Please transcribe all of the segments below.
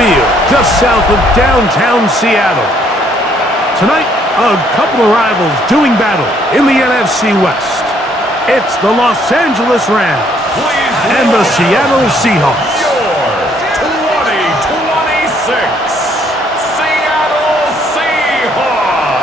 Field, just south of downtown Seattle. Tonight, a couple of rivals doing battle in the NFC West. It's the Los Angeles Rams and the Seattle Seahawks. Your 2026 Seattle Seahawks.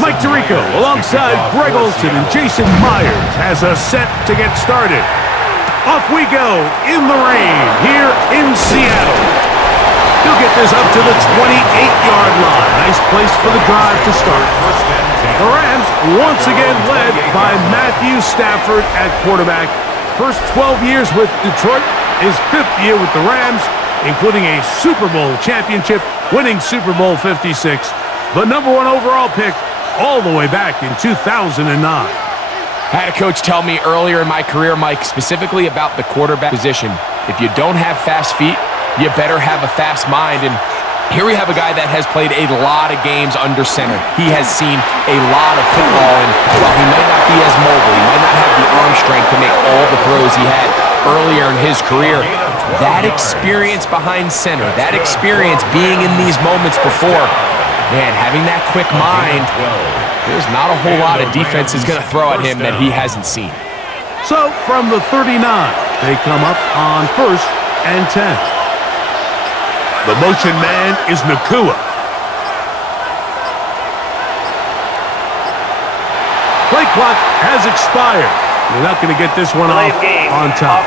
Mike Tirico, alongside Greg Olson and Jason Myers, has us set to get started. Off we go in the rain here in Seattle. He'll get this up to the 28-yard line. Nice place for the drive to start. The Rams once again led by Matthew Stafford at quarterback. First 12 years with Detroit, his 5th year with the Rams, including a Super Bowl championship, winning Super Bowl 56. The #1 overall pick all the way back in 2009. I had a coach tell me earlier in my career, Mike, specifically about the quarterback position. If you don't have fast feet, you better have a fast mind. And here we have a guy that has played a lot of games under center. He has seen a lot of football, and while he might not be as mobile, he might not have the arm strength to make all the throws he had earlier in his career, that experience behind center, that experience being in these moments before, man, having that quick mind, there's not a whole lot of defense is going to throw at him that he hasn't seen. So, from the 39, they come up on 1st and 10. The motion man is Nakua. Play clock has expired. They're not going to get this one off on top.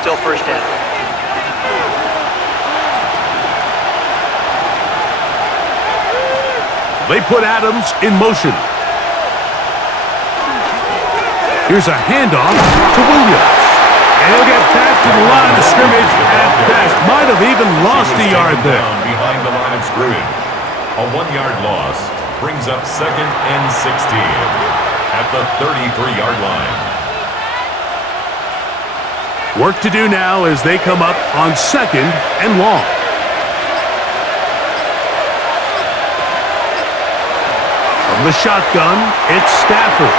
Still first down. They put Adams in motion. Here's a handoff to Williams. And he'll get back to the line of scrimmage at best. Might have even lost a yard there. Behind the line of scrimmage. A 1-yard loss brings up 2nd and 16 at the 33-yard line. Work to do now as they come up on 2nd and long. From the shotgun, it's Stafford.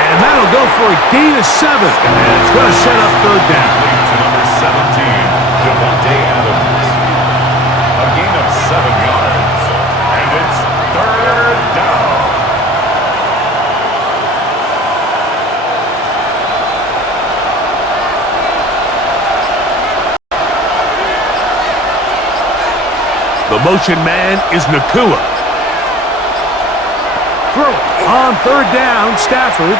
And that'll go for a gain of 7. And it's going to set up 3rd down. To number 17, Devontae Adams. A gain of 7 yards. And it's 3rd down. The motion man is Nakua. Throw it on 3rd down, Stafford.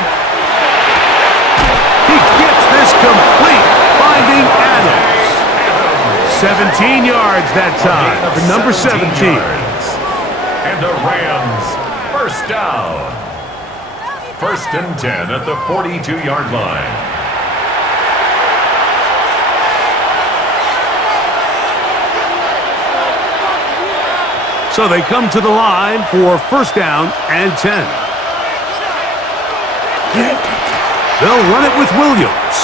He gets this complete, finding Adams. 17 yards that time for number 17. And the Rams, 1st down. 1st and 10 at the 42-yard line. So they come to the line for 1st down and 10. They'll run it with Williams.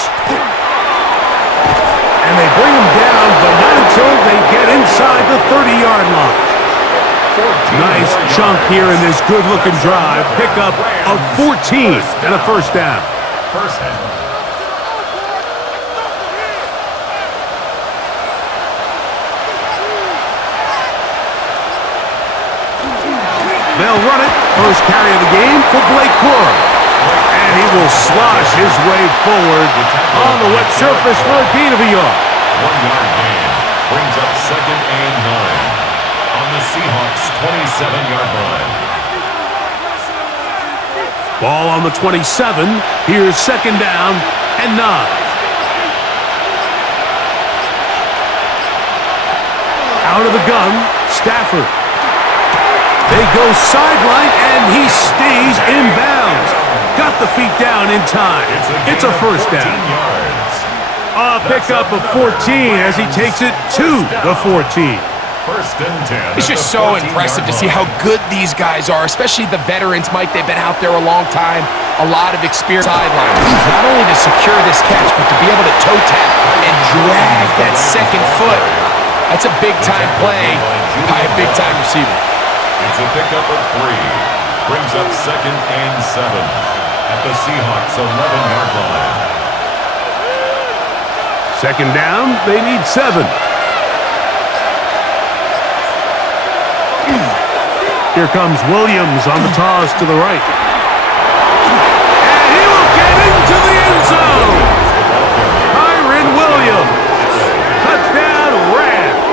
And they bring him down, but not until they get inside the 30-yard line. Nice chunk here in this good-looking drive. Pickup of 14 and a 1st down. First down. They'll run it. First carry of the game for Blake Corum. And he will slosh his way forward on the wet surface for a gain of a yard. 1-yard gain brings up 2nd and 9 on the Seahawks' 27-yard line. Ball on the 27. Here's 2nd down and 9. Out of the gun, Stafford. They go sideline, and he stays in bounds. Got the feet down in time. It's a first down. A pickup of 14 as he takes it to the 14. First and 10. It's just so impressive to see how good these guys are, especially the veterans, Mike. They've been out there a long time, a lot of experience sideline. Not only to secure this catch, but to be able to toe tap and drag that second foot. That's a big-time play by a big-time receiver. It's a pickup of 3. Brings up second and 7 at the Seahawks 11-yard line. Second down, they need 7. Here comes Williams on the toss to the right. And he will get into the end zone. Kyren Williams. Touchdown, Rams.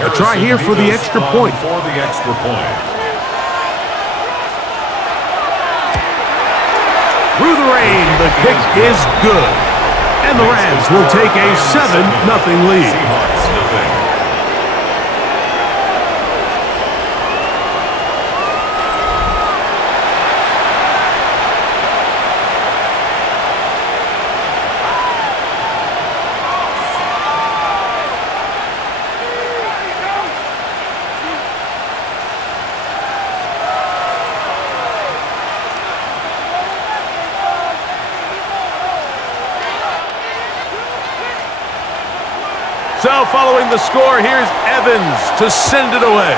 A try here for the extra point. For the extra point. Through the rain, the kick is good. And the Rams will take a 7-0 lead. Seahawks nothing. So following the score, here's Evans to send it away.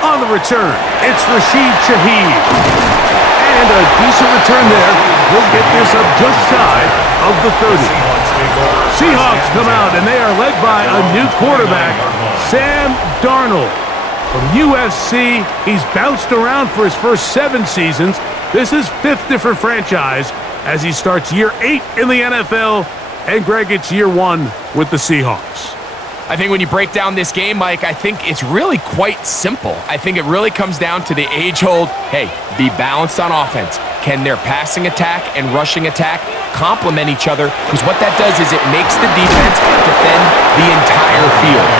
On the return, it's Rashid Shaheed. And a decent return there. He'll get this up just shy of the 30. Seahawks come out, and they are led by a new quarterback, Sam Darnold. From USC, he's bounced around for his first 7 seasons. This is 5th different franchise as he starts year 8 in the NFL. And Greg, it's year 1 with the Seahawks. I think when you break down this game, Mike, I think it's really quite simple. I think it really comes down to the age-old, hey, be balanced on offense. Can their passing attack and rushing attack complement each other? Because what that does is it makes the defense defend the entire field.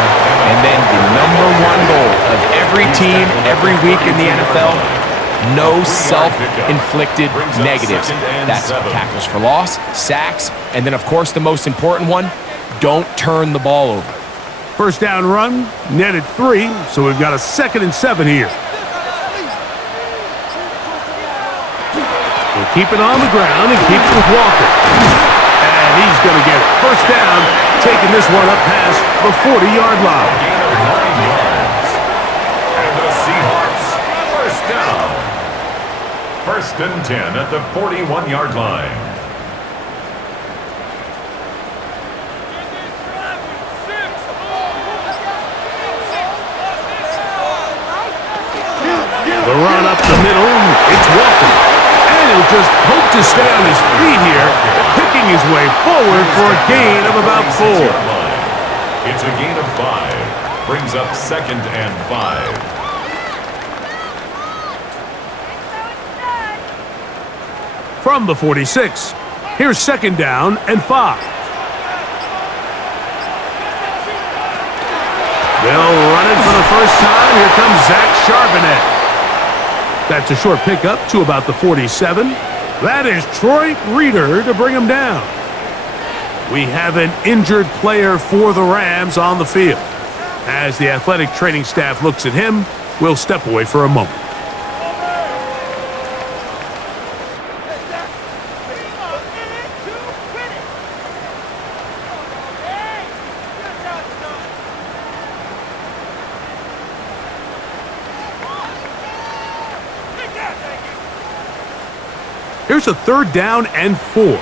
And then the #1 goal of every team, every week in the NFL, no self-inflicted negatives. That's tackles for loss, sacks, and then, of course, the most important one, don't turn the ball over. First down run, netted 3, so we've got a 2nd and 7 here. We'll keep it on the ground and keep it with Walker. And he's going to get first down, taking this one up past the 40-yard line. Gain of 9 yards. And the Seahawks first down. First and 10 at the 41-yard line. The run up the middle, it's Walker. And he'll just hope to stay on his feet here, picking his way forward for a gain of about 4. It's a gain of 5. Brings up 2nd and 5. From the 46, here's 2nd down and 5. They'll run it for the first time. Here comes Zach Charbonnet. That's a short pickup to about the 47. That is Troy Reeder to bring him down. We have an injured player for the Rams on the field. As the athletic training staff looks at him, we'll step away for a moment. Here's a 3rd down and 4.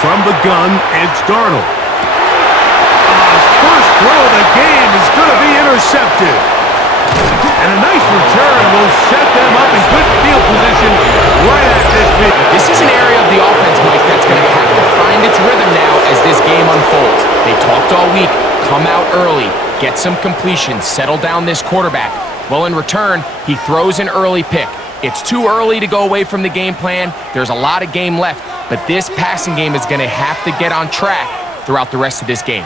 From the gun, it's Darnold. His first throw of the game is going to be intercepted. And a nice return will set them up in good field position right at midfield. This is an area of the offense, Mike, that's going to have to find its rhythm now as this game unfolds. They talked all week, come out early, get some completions, settle down this quarterback. Well, in return, he throws an early pick. It's too early to go away from the game plan. There's a lot of game left, but this passing game is going to have to get on track throughout the rest of this game.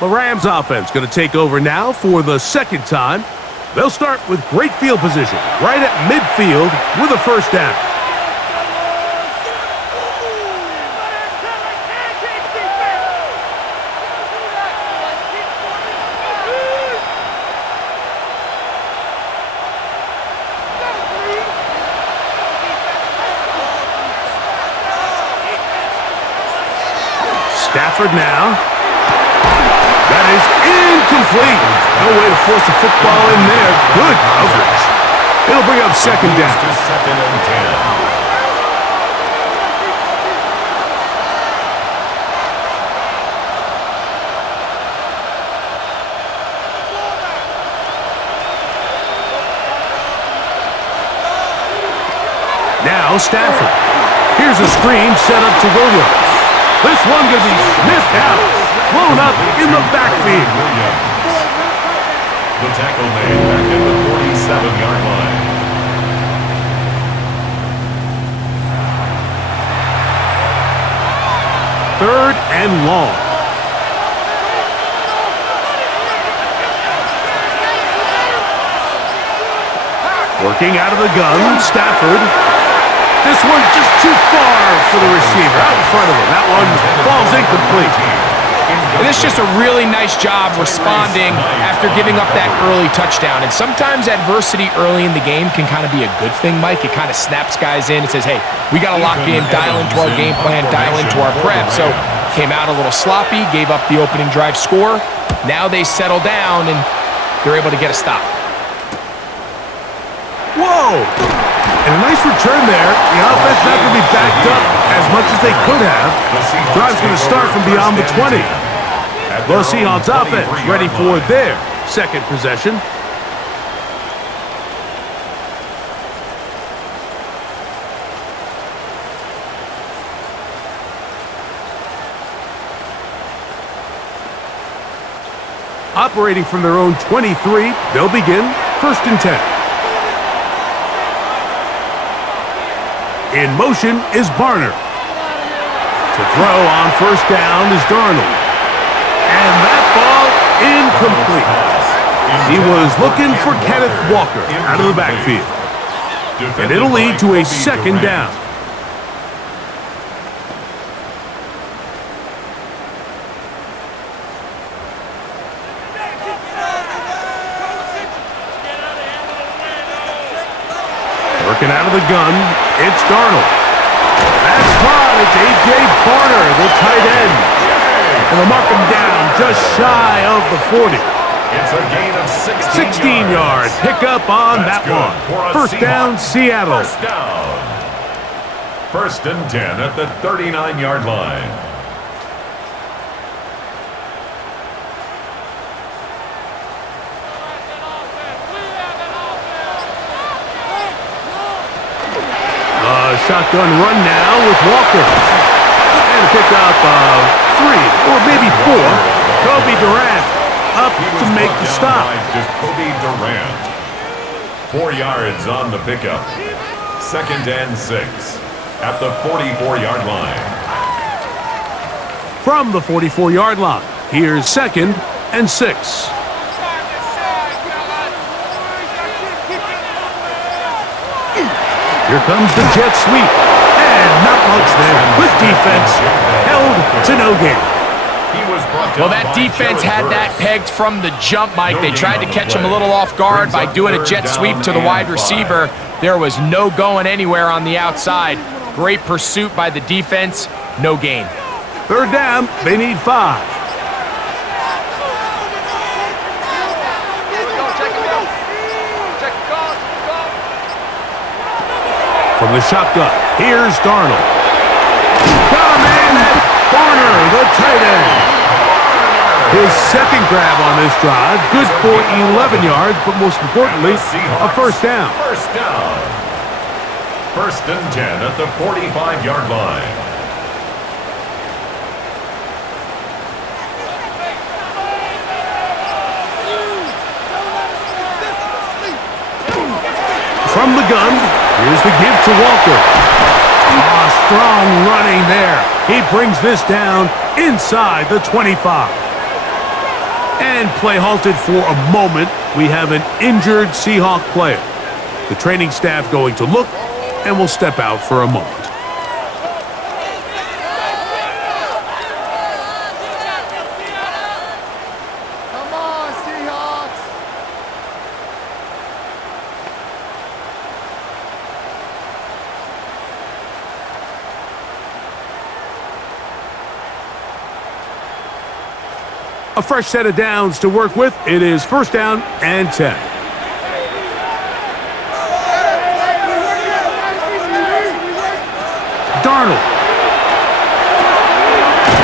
The Rams offense going to take over now for the second time. They'll start with great field position right at midfield with a first down. Stafford now. That is incomplete. No way to force the football in there. Good coverage. It'll bring up second down. Second and 10. Now Stafford. Here's a screen set up to Williams. This one going to be sniffed out. Blown up in the backfield. The tackle made back at the 47-yard line. Third and long. Working out of the gun, Stafford. This one's just too far for the receiver, out in front of him. That one falls incomplete. And it's just a really nice job responding after giving up that early touchdown. And sometimes adversity early in the game can kind of be a good thing, Mike. It kind of snaps guys in and says, hey, we got to lock in, dial into our game plan, dial into our prep. So came out a little sloppy, gave up the opening drive score. Now they settle down, and they're able to get a stop. Whoa! And a nice return there. The offense not going to be backed up as much as they could have. Drive's going to start from beyond the 20. The Seahawks offense ready for their second possession. Operating from their own 23, they'll begin first and 10. In motion is Barner. To throw on first down is Darnold. And that ball incomplete. He was looking for Kenneth Walker out of the backfield. And it'll lead to a second down. Working out of the gun, it's Darnold. That's caught. It's A.J. Barner, the tight end. And they'll mark him down just shy of the 40. It's a gain of 16 yards. Pick up on that one. First down, Seattle. First down. First and 10 at the 39-yard line. Shotgun run now with Walker. And pick up 3 or maybe 4. Kobe Durant up to make the stop. Kobe Durant. 4 yards on the pickup. Second and 6 at the 44-yard line. From the 44-yard line, here's second and 6. Here comes the jet sweep. And not much there. Good defense. Held to no gain. Well, that defense had that pegged from the jump, Mike. They tried to catch him a little off guard by doing a jet sweep to the wide receiver. There was no going anywhere on the outside. Great pursuit by the defense. No gain. Third down. They need 5. From the shotgun, here's Darnold. Oh, man, that's the tight end. His second grab on this drive, good for 11 yards, but most importantly, a first down. First down. 1st and 10 at the 45-yard line. From the gun, here's the give to Walker. Strong running there. He brings this down inside the 25. And play halted for a moment. We have an injured Seahawk player. The training staff going to look, and will step out for a moment. Come on, Seahawks! A fresh set of downs to work with. It is 1st down and 10. Darnold.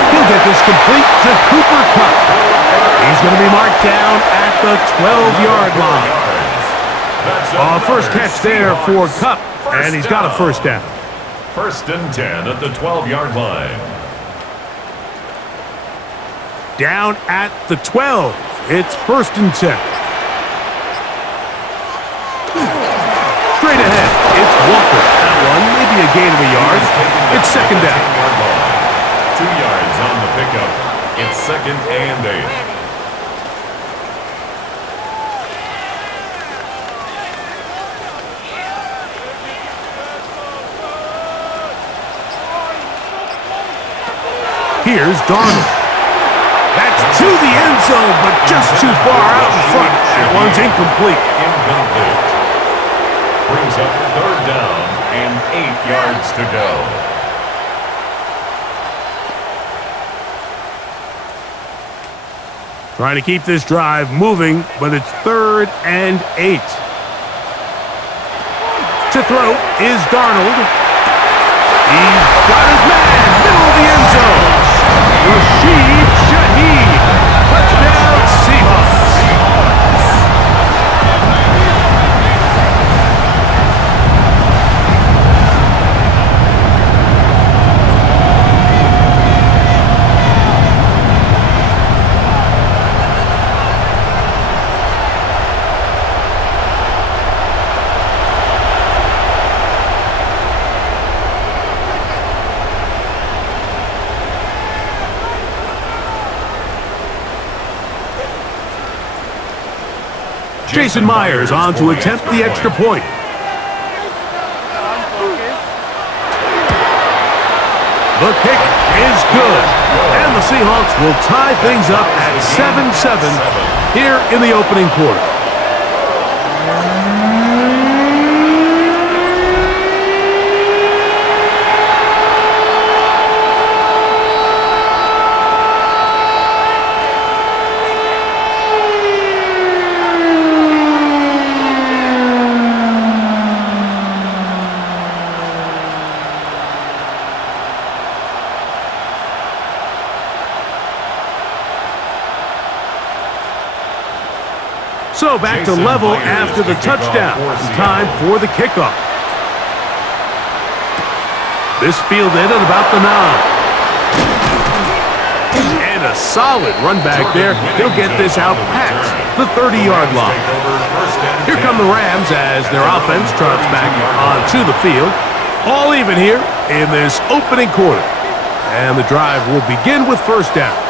He'll get this complete to Cooper Kupp. He's going to be marked down at the 12-yard line. First catch there for Kupp, and he's got a first down. 1st and 10 at the 12-yard line. Down at the 12. It's 1st and 10. Straight ahead, it's Walker. That one, maybe a gain of a yard. It's 2nd down. 2 yards on the pickup. It's 2nd and 8. Here's Darnold. That's to the end zone, but just too far out in front. That one's incomplete. Brings up 3rd down and 8 yards to go. Trying to keep this drive moving, but it's 3rd and 8. To throw is Darnold. He's got his man, middle of the end zone. Rashid Shaheed. Touchdown, Seahawks. Jason Myers on to attempt the extra point. The kick is good. And the Seahawks will tie things up at 7-7 here in the opening quarter. So back to level after the touchdown. Time for the kickoff. This fielded at about the 9. And a solid run back there. He'll get this out past the 30-yard line. Here come the Rams as their offense trots back onto the field. All even here in this opening quarter. And the drive will begin with 1st down.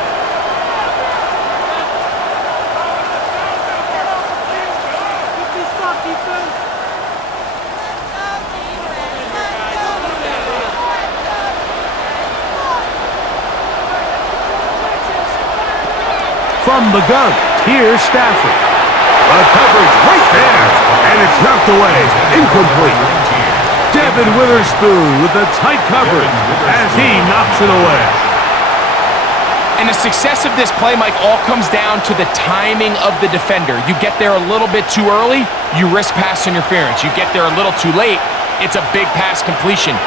From the gun, here's Stafford. A coverage right there, and it's knocked away. Incomplete. Devin Witherspoon with the tight coverage as he knocks it away. And the success of this play, Mike, all comes down to the timing of the defender. You get there a little bit too early, you risk pass interference. You get there a little too late, it's a big pass completion.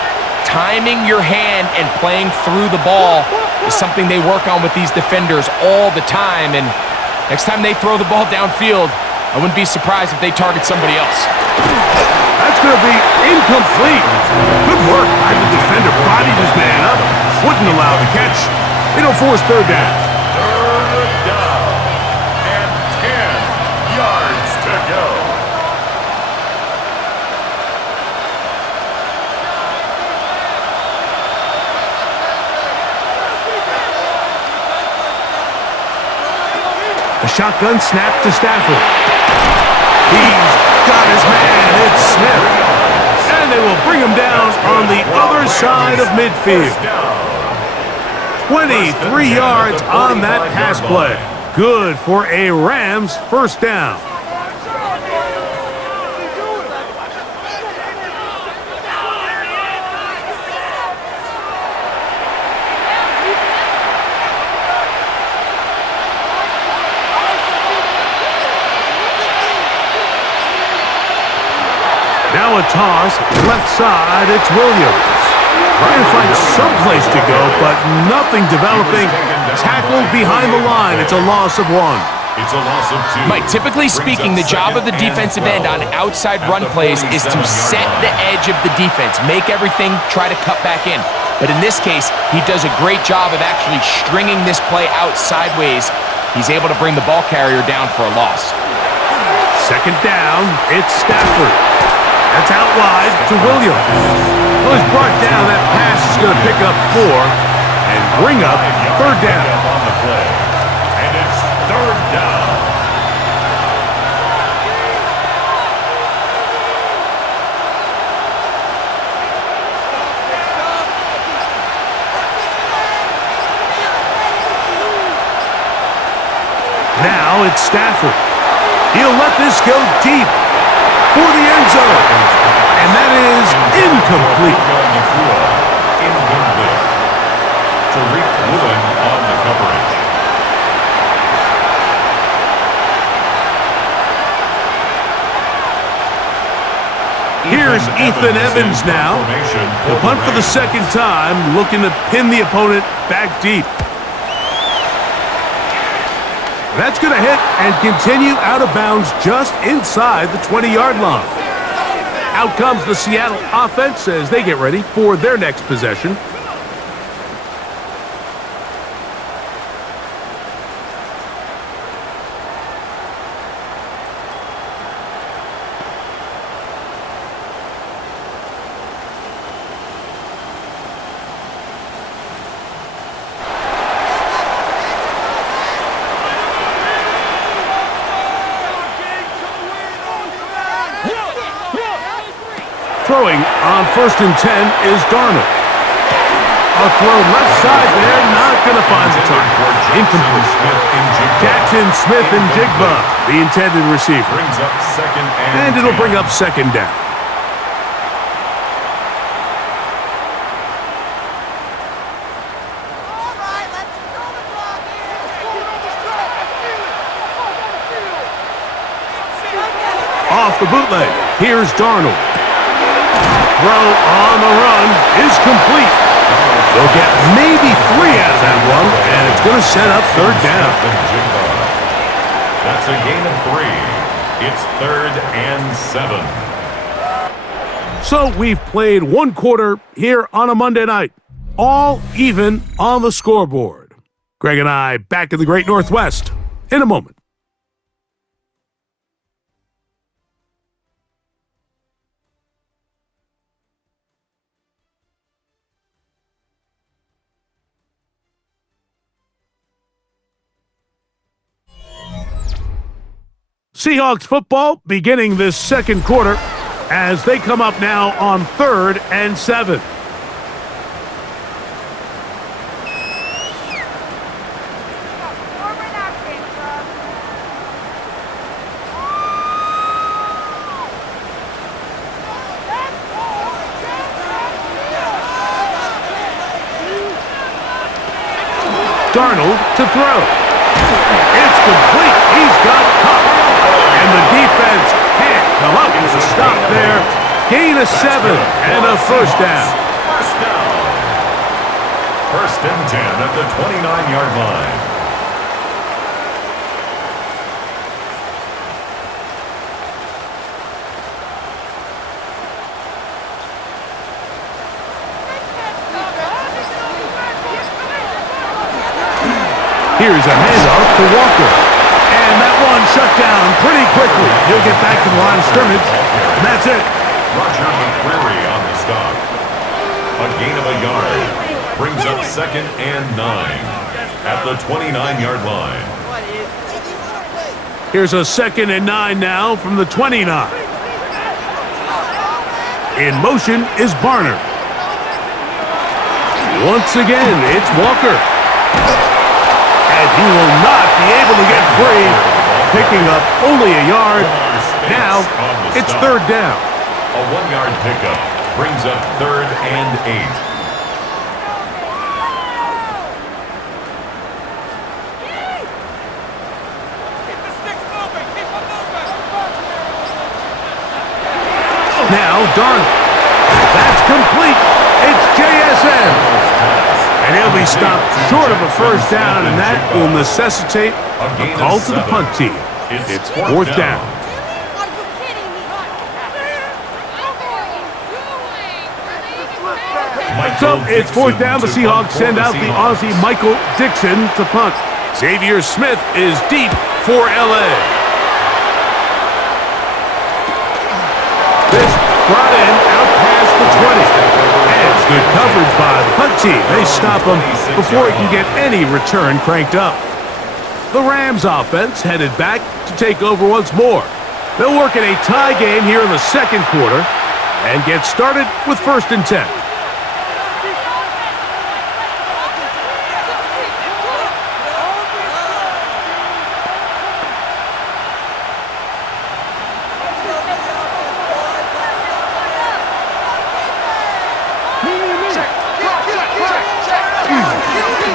Timing your hand and playing through the ball is something they work on with these defenders all the time, and next time they throw the ball downfield, I wouldn't be surprised if they target somebody else. That's going to be incomplete. Good work by the defender. Bodied his man up. Wouldn't allow the catch. It'll force third down. Third down. And 10 yards to go. A shotgun snap to Stafford. He's got his man. It's Smith. And they will bring him down on the other side of midfield. 23 yards on that pass play. Good for a Rams first down. Now a toss, left side, it's Williams. Trying to find some place to go, but nothing developing. Tackled behind the line, it's a loss of 1. It's a loss of 2. Mike, typically speaking, the job of the defensive end on outside run plays is to set the edge of the defense, make everything try to cut back in. But in this case, he does a great job of actually stringing this play out sideways. He's able to bring the ball carrier down for a loss. Second down, it's Stafford. That's out wide to Williams. Well, he's brought down. That pass is going to pick up 4 and bring up third down. On the play. And it's third down. Now it's Stafford. He'll let this go deep for the end zone. And that is incomplete. Incomplete. Tariq Woolen on the coverage. Here's Ethan Evans now. He'll punt for the second time, looking to pin the opponent back deep. That's going to hit and continue out of bounds just inside the 20-yard line. Out comes the Seattle offense as they get ready for their next possession. Throwing on 1st and 10 is Darnold. A throw left side there, not going to find the target. Incomplete. Jackson Smith and Jigba, the intended receiver. Brings up second And it'll bring up second down. Off the bootleg, here's Darnold. Throw on the run is complete. They'll get maybe 3 out of that one, and it's going to set up third down. That's a gain of 3. It's 3rd and 7. So we've played one quarter here on a Monday night. All even on the scoreboard. Greg and I back in the Great Northwest in a moment. Seahawks football beginning this second quarter as they come up now on 3rd and 7. Darnold to throw. It's complete. He's got caught. And the defense can't come up with a stop there. Gain of 7 and a first down. First and 10 at the 29-yard line. Here's a handoff to Walker. And that one shut down pretty quickly. He'll get back to the line of scrimmage. And that's it. Roger McCreary on the stop. A gain of a yard. Brings up second and 9 at the 29-yard line. Here's a second and 9 now from the 29. In motion is Barner. Once again, it's Walker. And he will not be able to get free, picking up only a yard. Now, it's third down. A 1-yard pickup brings up third and 8. Now, Darnold. That's complete. It's JSN. And he'll be stopped short of a first down, and that will necessitate a call to the punt team. It's fourth down. So it's fourth down. The Seahawks send out the Aussie Michael Dixon to punt. Xavier Smith is deep for L.A. This brought in out past the 20. And good coverage by the punt team. They stop him before he can get any return cranked up. The Rams offense headed back to take over once more. They'll work in a tie game here in the second quarter and get started with first and 10.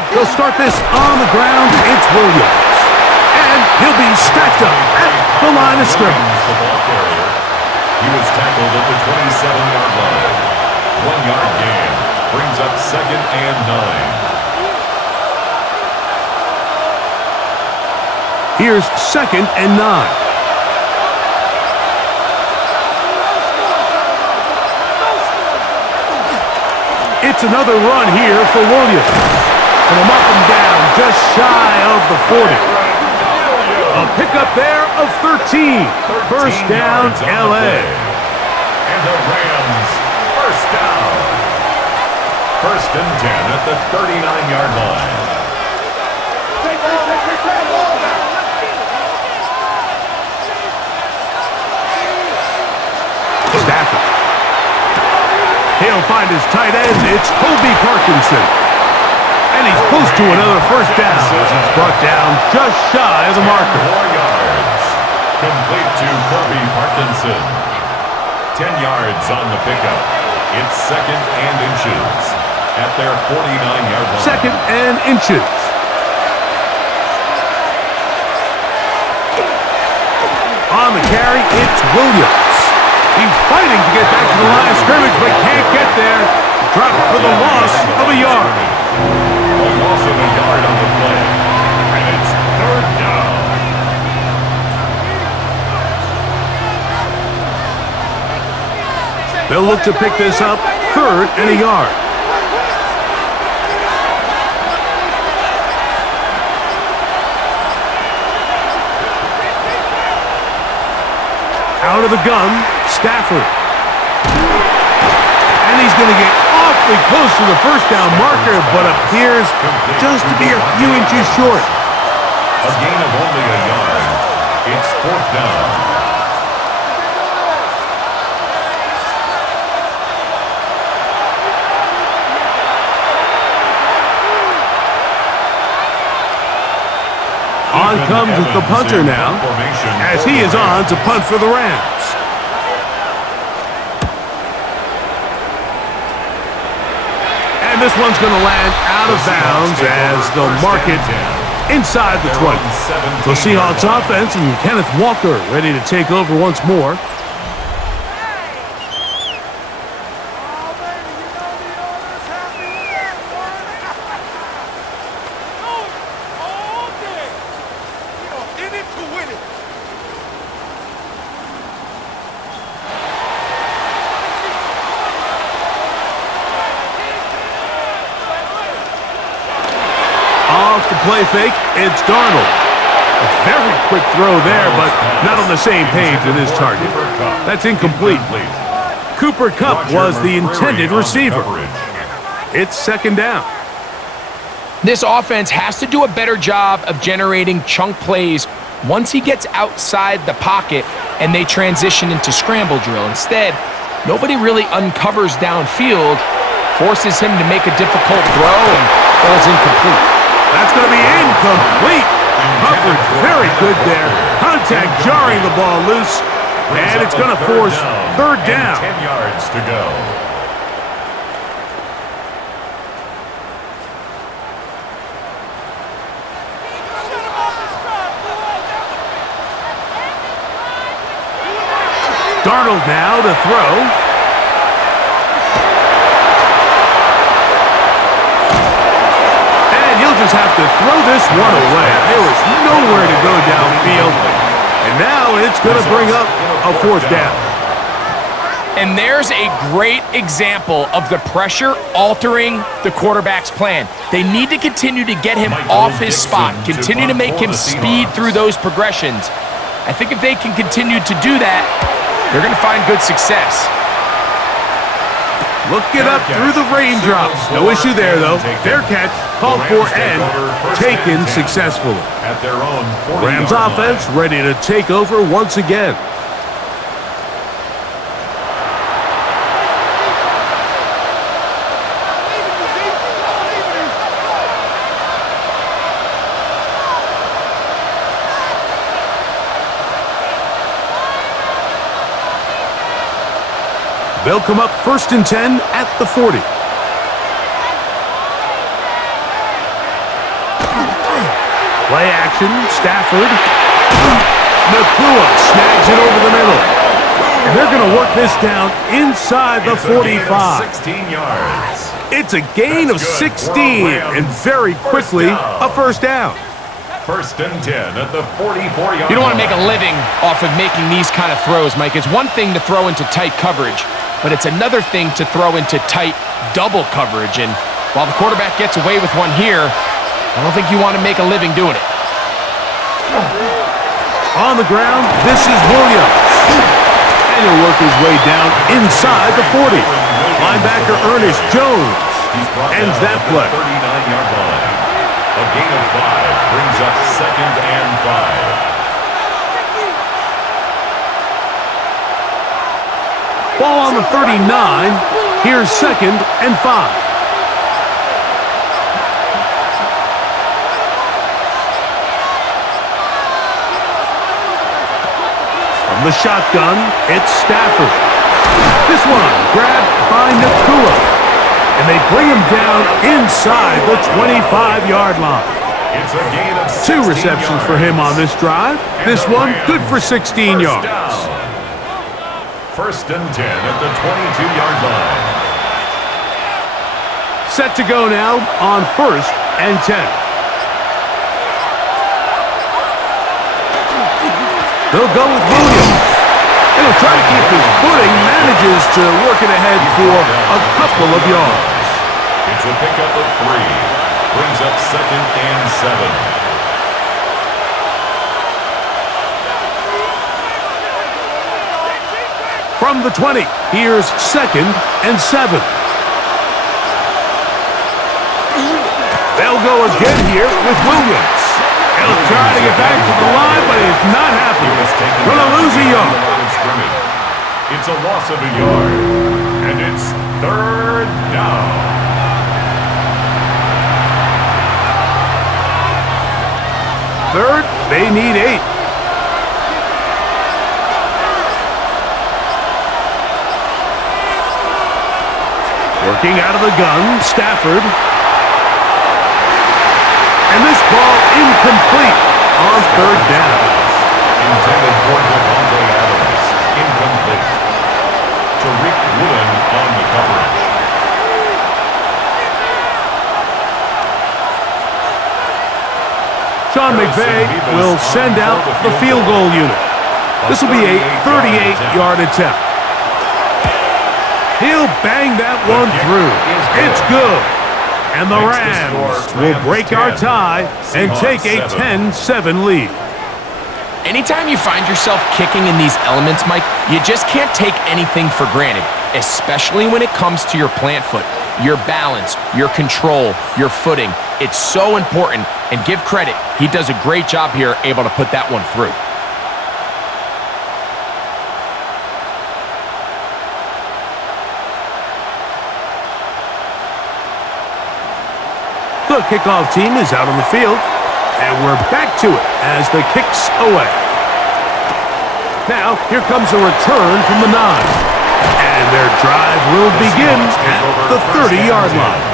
They'll start this on the ground. It's Williams. And he'll be stacked up at the line of scrimmage. The ball carrier. He was tackled at the 27-yard line. 1-yard gain brings up second and 9. Here's second and 9. It's another run here for Williams. And I'm up and down, just shy of the 40. A pickup there of 13. First down, L.A. And the Rams, first down. First and 10 at the 39-yard line. Stafford. He'll find his tight end. It's Kobe Parkinson. And he's close to another first down as he's brought down just shy of the marker. 4 yards. Complete to Kobe Parkinson. 10 yards on the pickup. It's second and inches at their 49-yard line. Second and inches. On the carry, it's Williams. He's fighting to get back to the line of scrimmage, but can't get there. Dropped for the loss of a yard. A loss of a yard on the play. And it's third down. They'll look to pick this up third and a yard. Out of the gun, Stafford. And he's going to get awfully close to the first down marker, but appears just to be a few inches short. A gain of only a yard. It's fourth down. On comes the punter now, as he is on to punt for the Rams. And this one's going to land out of bounds as they'll mark it inside the 20. The Seahawks offense and Kenneth Walker ready to take over once more. off the play fake. It's Darnold. A very quick throw there, but not on the same page with his target. That's incomplete. Cooper Kupp was the intended receiver. It's second down. This offense has to do a better job of generating chunk plays once he gets outside the pocket and they transition into scramble drill. Instead, nobody really uncovers downfield, forces him to make a difficult throw, and falls incomplete. That's going to be incomplete. Coverage very good there. Contact jarring the ball loose, and it's going to force third down. 10 yards to go. Darnold now to throw. And he'll just have to throw this one away. There was nowhere to go downfield. And now it's going to bring up a fourth down. And there's a great example of the pressure altering the quarterback's plan. They need to continue to get him off his spot, continue to make him speed through those progressions. I think if they can continue to do that, they're going to find good success. Look it up through the raindrops. No issue there, though. Fair catch, called for and taken successfully. At their own Rams offense ready to take over once again. They'll come up 1st and 10 at the 40. Play action, Stafford. Nakua snags it over the middle. And they're going to work this down inside the 45. 16 yards. It's a gain of 16, and very quickly, a first down. 1st and 10 at the 44-yard line. You don't want to make a living off of making these kind of throws, Mike. It's one thing to throw into tight coverage, but it's another thing to throw into tight double coverage. And while the quarterback gets away with one here, I don't think you want to make a living doing it. On the ground, this is Williams. And he'll work his way down inside the 40. Linebacker Ernest Jones ends that play. 39-yard line. A gain of 5 brings up 2nd and 5. Ball on the 39. Here's 2nd and 5. From the shotgun, it's Stafford. This one grabbed by Nakua. And they bring him down inside the 25-yard line. It's a gain of 2 receptions for him on this drive. This one good for 16 yards. 1st and 10 at the 22-yard line. Set to go now on 1st and 10. They'll go with Williams. And he'll try to keep his footing, manages to work it ahead for a couple of yards. It's a pickup of 3. Brings up 2nd and 7. From the 20, here's 2nd and 7. They'll go again here with Williams. He'll try to get back to the line, but he's not happy. Going to lose a yard. It's a loss of a yard, and it's 3rd down. Third, they need 8. Working out of the gun, Stafford. And this ball incomplete on 3rd down. Intended for Devontae Adams. Incomplete. Tariq Woolen on the coverage. Sean McVay will send out the field goal unit. This will be a 38-yard attempt. He'll bang that one through. It's good. And the Rams will break our tie and take a 10-7 lead. Anytime you find yourself kicking in these elements, Mike, you just can't take anything for granted, especially when it comes to your plant foot, your balance, your control, your footing. It's so important, and give credit. He does a great job here, able to put that one through. The kickoff team is out on the field, and we're back to it as the kick's away. Now, here comes a return from the 9. And their drive will begin at the 30-yard line.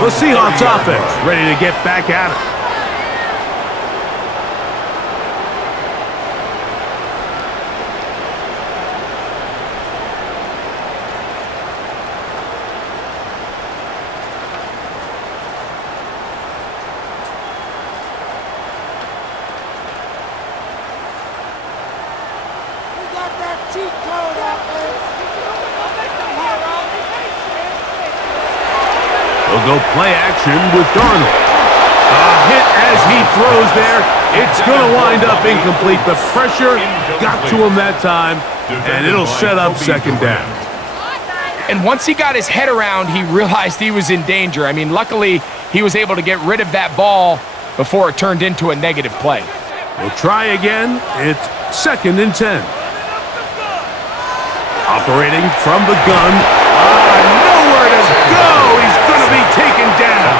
The Seahawks offense ready to get back at it. They'll go play action with Darnold. A hit as he throws there. It's going to wind up incomplete. The pressure got to him that time, and it'll set up second down. And once he got his head around, he realized he was in danger. I mean, luckily, he was able to get rid of that ball before it turned into a negative play. We'll try again. It's 2nd and 10. Operating from the gun. Nowhere to go. He's going to be taken down.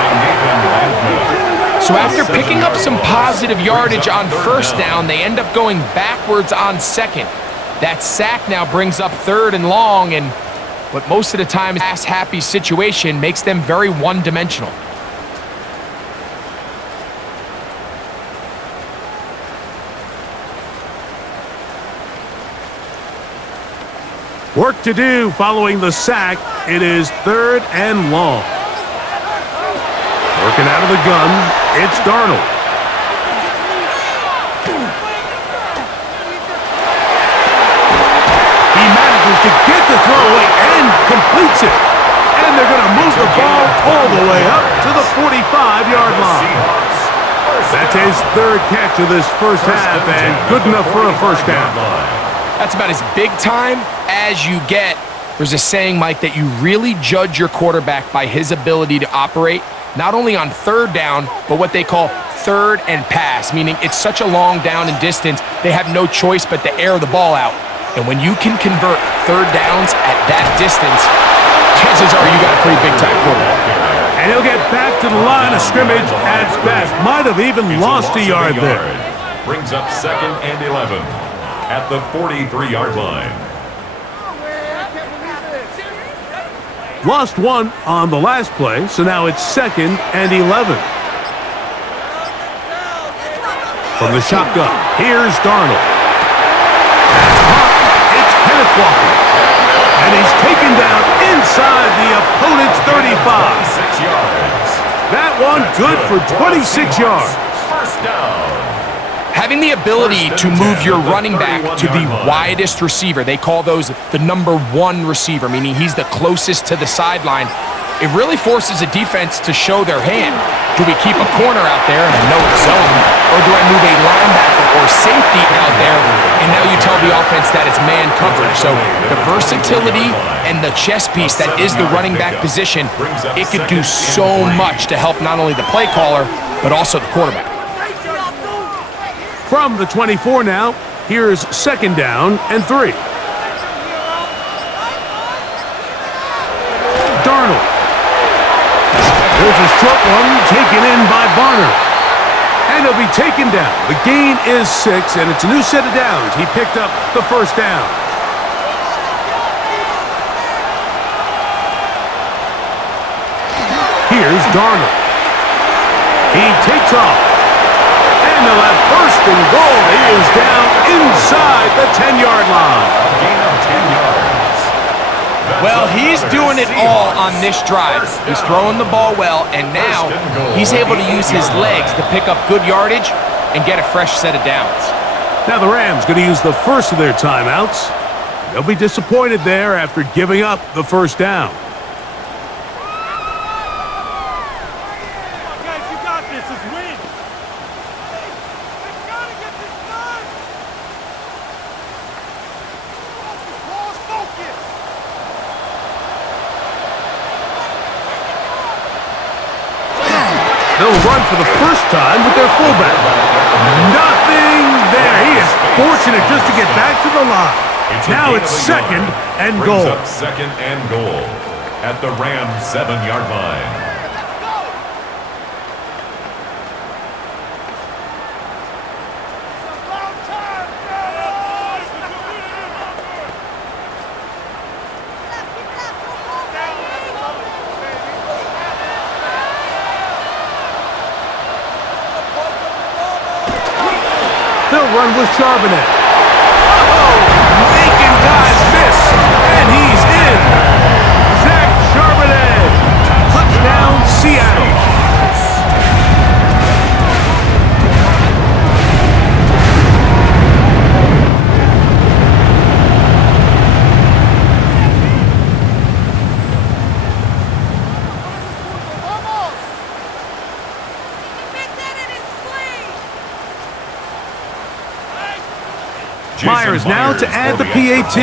So after picking up some positive yardage on first down, they end up going backwards on second. That sack now brings up 3rd and long, and what most of the time is a pass-happy situation makes them very one-dimensional. Work to do following the sack. It is 3rd and long. Working out of the gun, it's Darnold. He manages to get the throw away and completes it. And they're going to move the ball all the way up to the 45-yard line. That's his 3rd catch of this first half, and good enough for a first down. That's about as big time as you get. There's a saying, Mike, that you really judge your quarterback by his ability to operate, not only on 3rd down, but what they call 3rd and pass, meaning it's such a long down and distance, they have no choice but to air the ball out. And when you can convert 3rd downs at that distance, chances are you got a pretty big-time quarterback. And he'll get back to the line of scrimmage at best. Might have even lost a yard there. Brings up 2nd and 11 at the 43-yard line. Lost 1 on the last play, so now it's 2nd and 11. From the shotgun, here's Darnold. It's Kenneth Walker. And he's taken down inside the opponent's 35. 6 yards. That one good for 26 yards. First down. Having the ability to move your running back to the widest receiver, they call those the number 1 receiver, meaning he's the closest to the sideline. It really forces a defense to show their hand. Do we keep a corner out there in a no zone, or do I move a linebacker or safety out there, and now you tell the offense that it's man coverage? So the versatility and the chess piece that is the running back position, it could do so much to help not only the play caller, but also the quarterback. From the 24 now, here's 2nd down and 3. Darnold. There's a short one taken in by Barner. And he'll be taken down. The gain is 6, and it's a new set of downs. He picked up the first down. Here's Darnold. He takes off. And they'll have 1st and goal. He is down inside the 10-yard line. A gain of 10 yards. Well, he's doing it all on this drive. He's throwing the ball well, and now he's able to use his legs to pick up good yardage and get a fresh set of downs. Now the Rams going to use the first of their timeouts. They'll be disappointed there after giving up the first down. They'll run for the first time with their fullback. Nothing there. He is fortunate just to get back to the line. Now it's second and goal. Brings up second and goal at the Rams' 7-yard line. They'll run with Charbonnet. Oh, making guys miss, and he's in. Zach Charbonnet. Touchdown, Seattle. Myers now to add the PAT.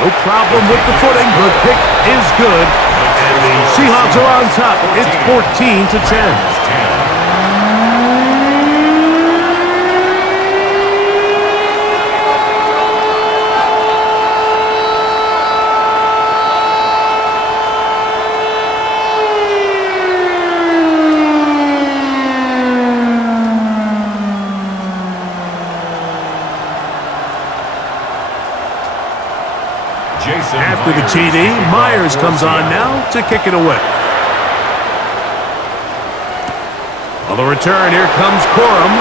No problem with the footing. The pick is good. And the Seahawks are on top. It's 14-10. After the TD, Myers comes on now to kick it away. On the return, here comes Corum.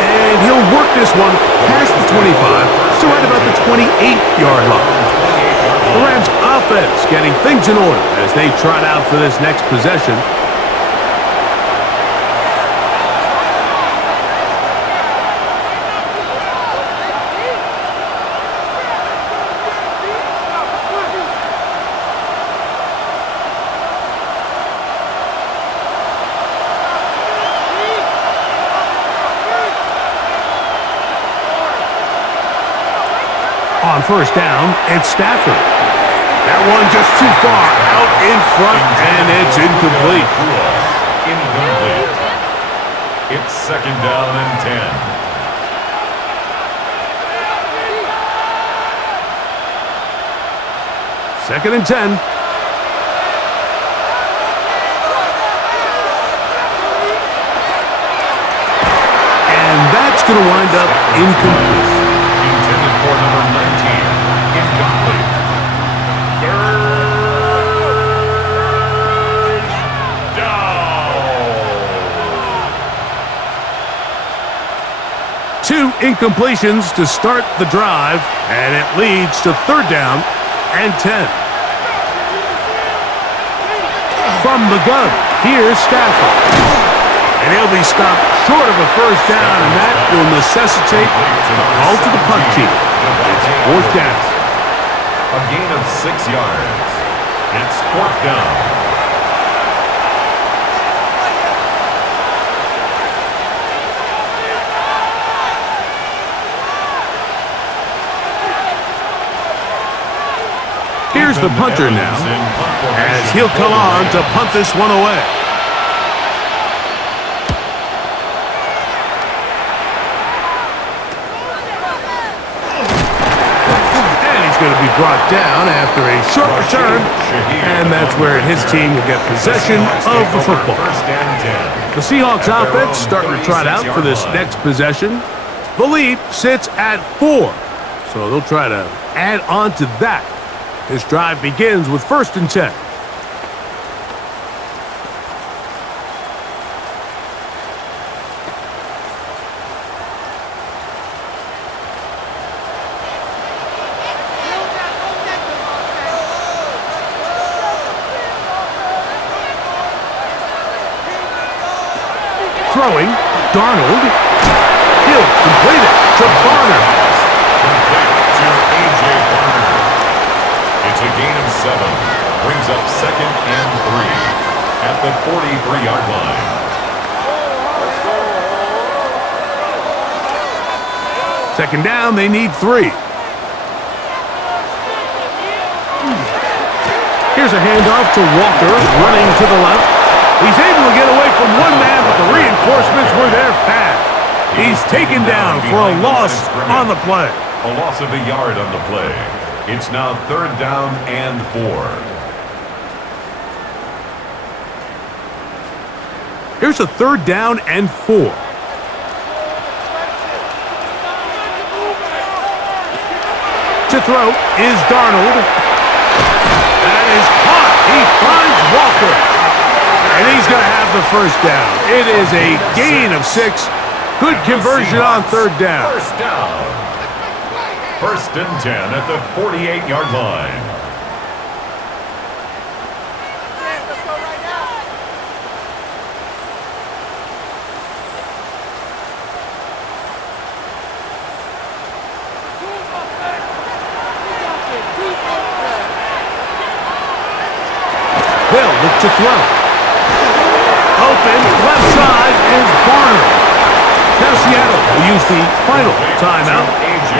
And he'll work this one past the 25 to right about the 28-yard line. The Rams offense getting things in order as they trot out for this next possession. On first down, it's Stafford. That one just too far out in front, and it's incomplete. Incomplete. It's second down and 10. Second and 10. And that's going to wind up incomplete. Intended for number 19. Incomplete. Third down. 2 incompletions to start the drive, and it leads to third down and 10. From the gun, here's Stafford. And he'll be stopped short of a first down, and that will necessitate a call to the punt team. It's fourth down. A gain of 6 yards. It's fourth down. Here's the punter now, as he'll come on to punt this one away. Going to be brought down after a short return, and that's where his team will get possession of the football. The Seahawks offense starting to trot out for this next possession. The lead sits at 4, so they'll try to add on to that. This drive begins with first and 10. Throwing, Darnold. He'll complete it to Barner. Complete to A.J. Barner. It's a gain of 7. Brings up second and 3 at the 43-yard line. Second down, they need 3. Here's a handoff to Walker, running to the left. He's able to get away from one man, but the reinforcements were there fast. He's taken down for a loss on the play. A loss of a yard on the play. It's now 3rd down and 4. Here's a 3rd down and 4. To throw is Darnold. That is caught. He finds Walker. And he's going to have the first down. It is a gain of 6. Good conversion on 3rd down. First down. 1st and 10 at the 48-yard line. Hill look to throw. Open, left side is Barner. Now Seattle will use the final timeout,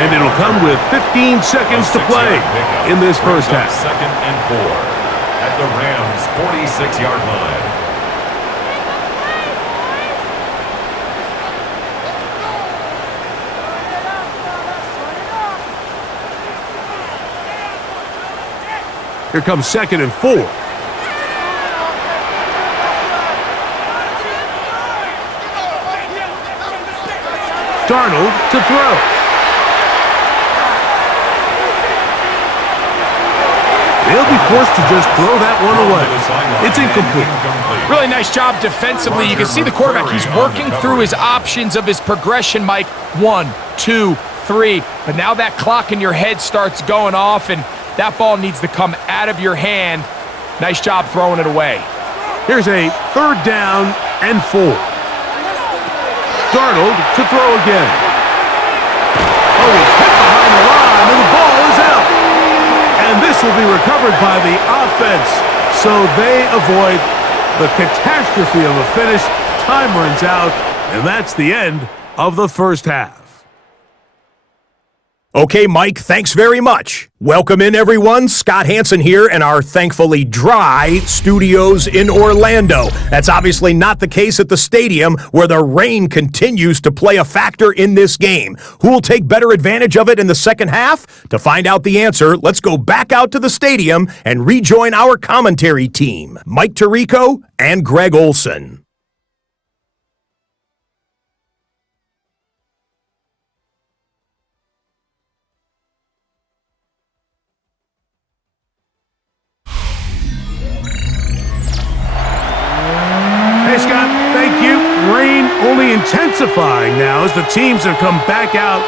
and it'll come with 15 seconds to play in this first half. 2nd and 4 at the Rams' 46-yard line. Here comes 2nd and 4. Darnold to throw. They'll be forced to just throw that one away. It's incomplete. Really nice job defensively. You can see the quarterback. He's working through his options of his progression, Mike. 1, 2, 3. But now that clock in your head starts going off, and that ball needs to come out of your hand. Nice job throwing it away. Here's a 3rd down and 4. Darnold to throw again. Oh, he's hit behind the line, and the ball is out. And this will be recovered by the offense, so they avoid the catastrophe of a finish. Time runs out, and that's the end of the first half. Okay, Mike, thanks very much. Welcome in, everyone. Scott Hansen here in our thankfully dry studios in Orlando. That's obviously not the case at the stadium, where the rain continues to play a factor in this game. Who will take better advantage of it in the second half? To find out the answer, let's go back out to the stadium and rejoin our commentary team, Mike Tirico and Greg Olson. Hey, Scott, thank you. Rain only intensifying now as the teams have come back out.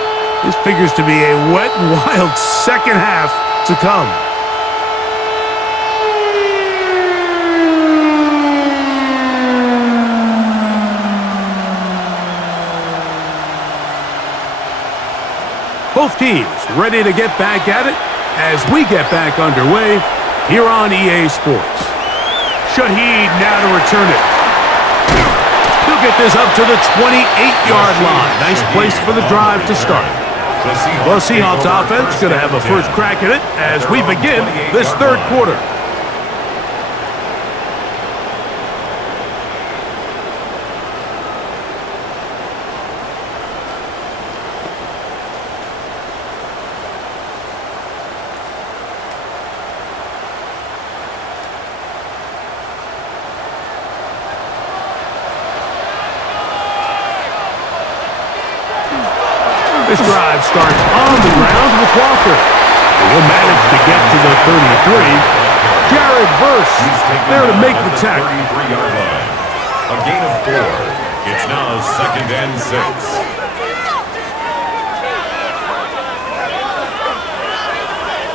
This figures to be a wet and wild second half to come. Both teams ready to get back at it as we get back underway here on EA Sports. Shaheed now to return it. He'll get this up to the 28-yard line. Nice place for the drive to start. The Seahawks offense going to have a first crack at it as we begin this third quarter. This drive starts on the ground with Walker. He'll manage to get to the 33. Jared Verse there to make the tackle. 33-yard line. A gain of 4. It's now 2nd and 6.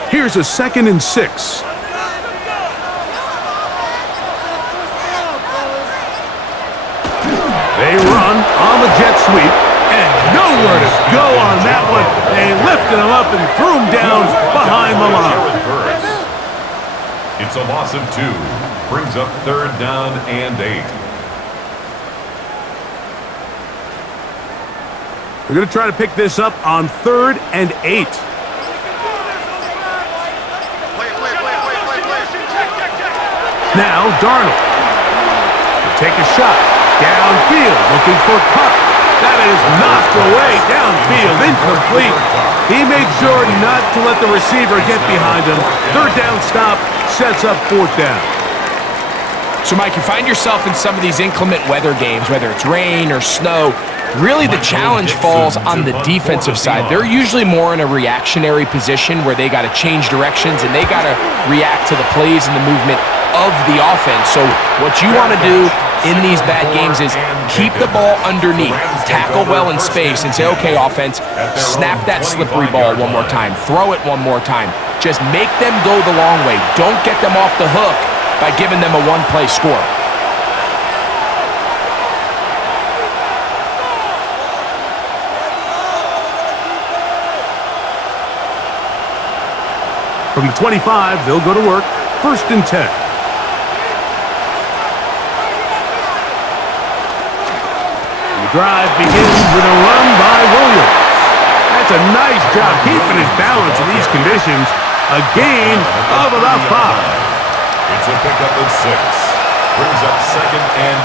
Here's a 2nd and 6. They run on the jet sweep. And nowhere to go on that one. They lifted him up and threw him down behind the line. It's a loss of 2. Brings up 3rd down and 8. They're going to try to pick this up on 3rd and 8. Now Darnold. He'll take a shot. Downfield, looking for Cup. That is knocked away downfield, incomplete. He made sure not to let the receiver get behind him. Third down stop sets up fourth down. So, Mike, you find yourself in some of these inclement weather games, whether it's rain or snow. Really, the challenge falls on the defensive side. They're usually more in a reactionary position where they got to change directions and they got to react to the plays and the movement of the offense. So what you want to do in these bad games is keep the ball underneath, tackle well in space, and say, okay, offense, snap that slippery ball one more time, throw it one more time. Just make them go the long way. Don't get them off the hook by giving them a one-play score. From the 25, they'll go to work. First and 10. The drive begins with a run by Williams. That's a nice job keeping his balance in these conditions. A gain of about 5. It's a pickup of 6. Brings up second and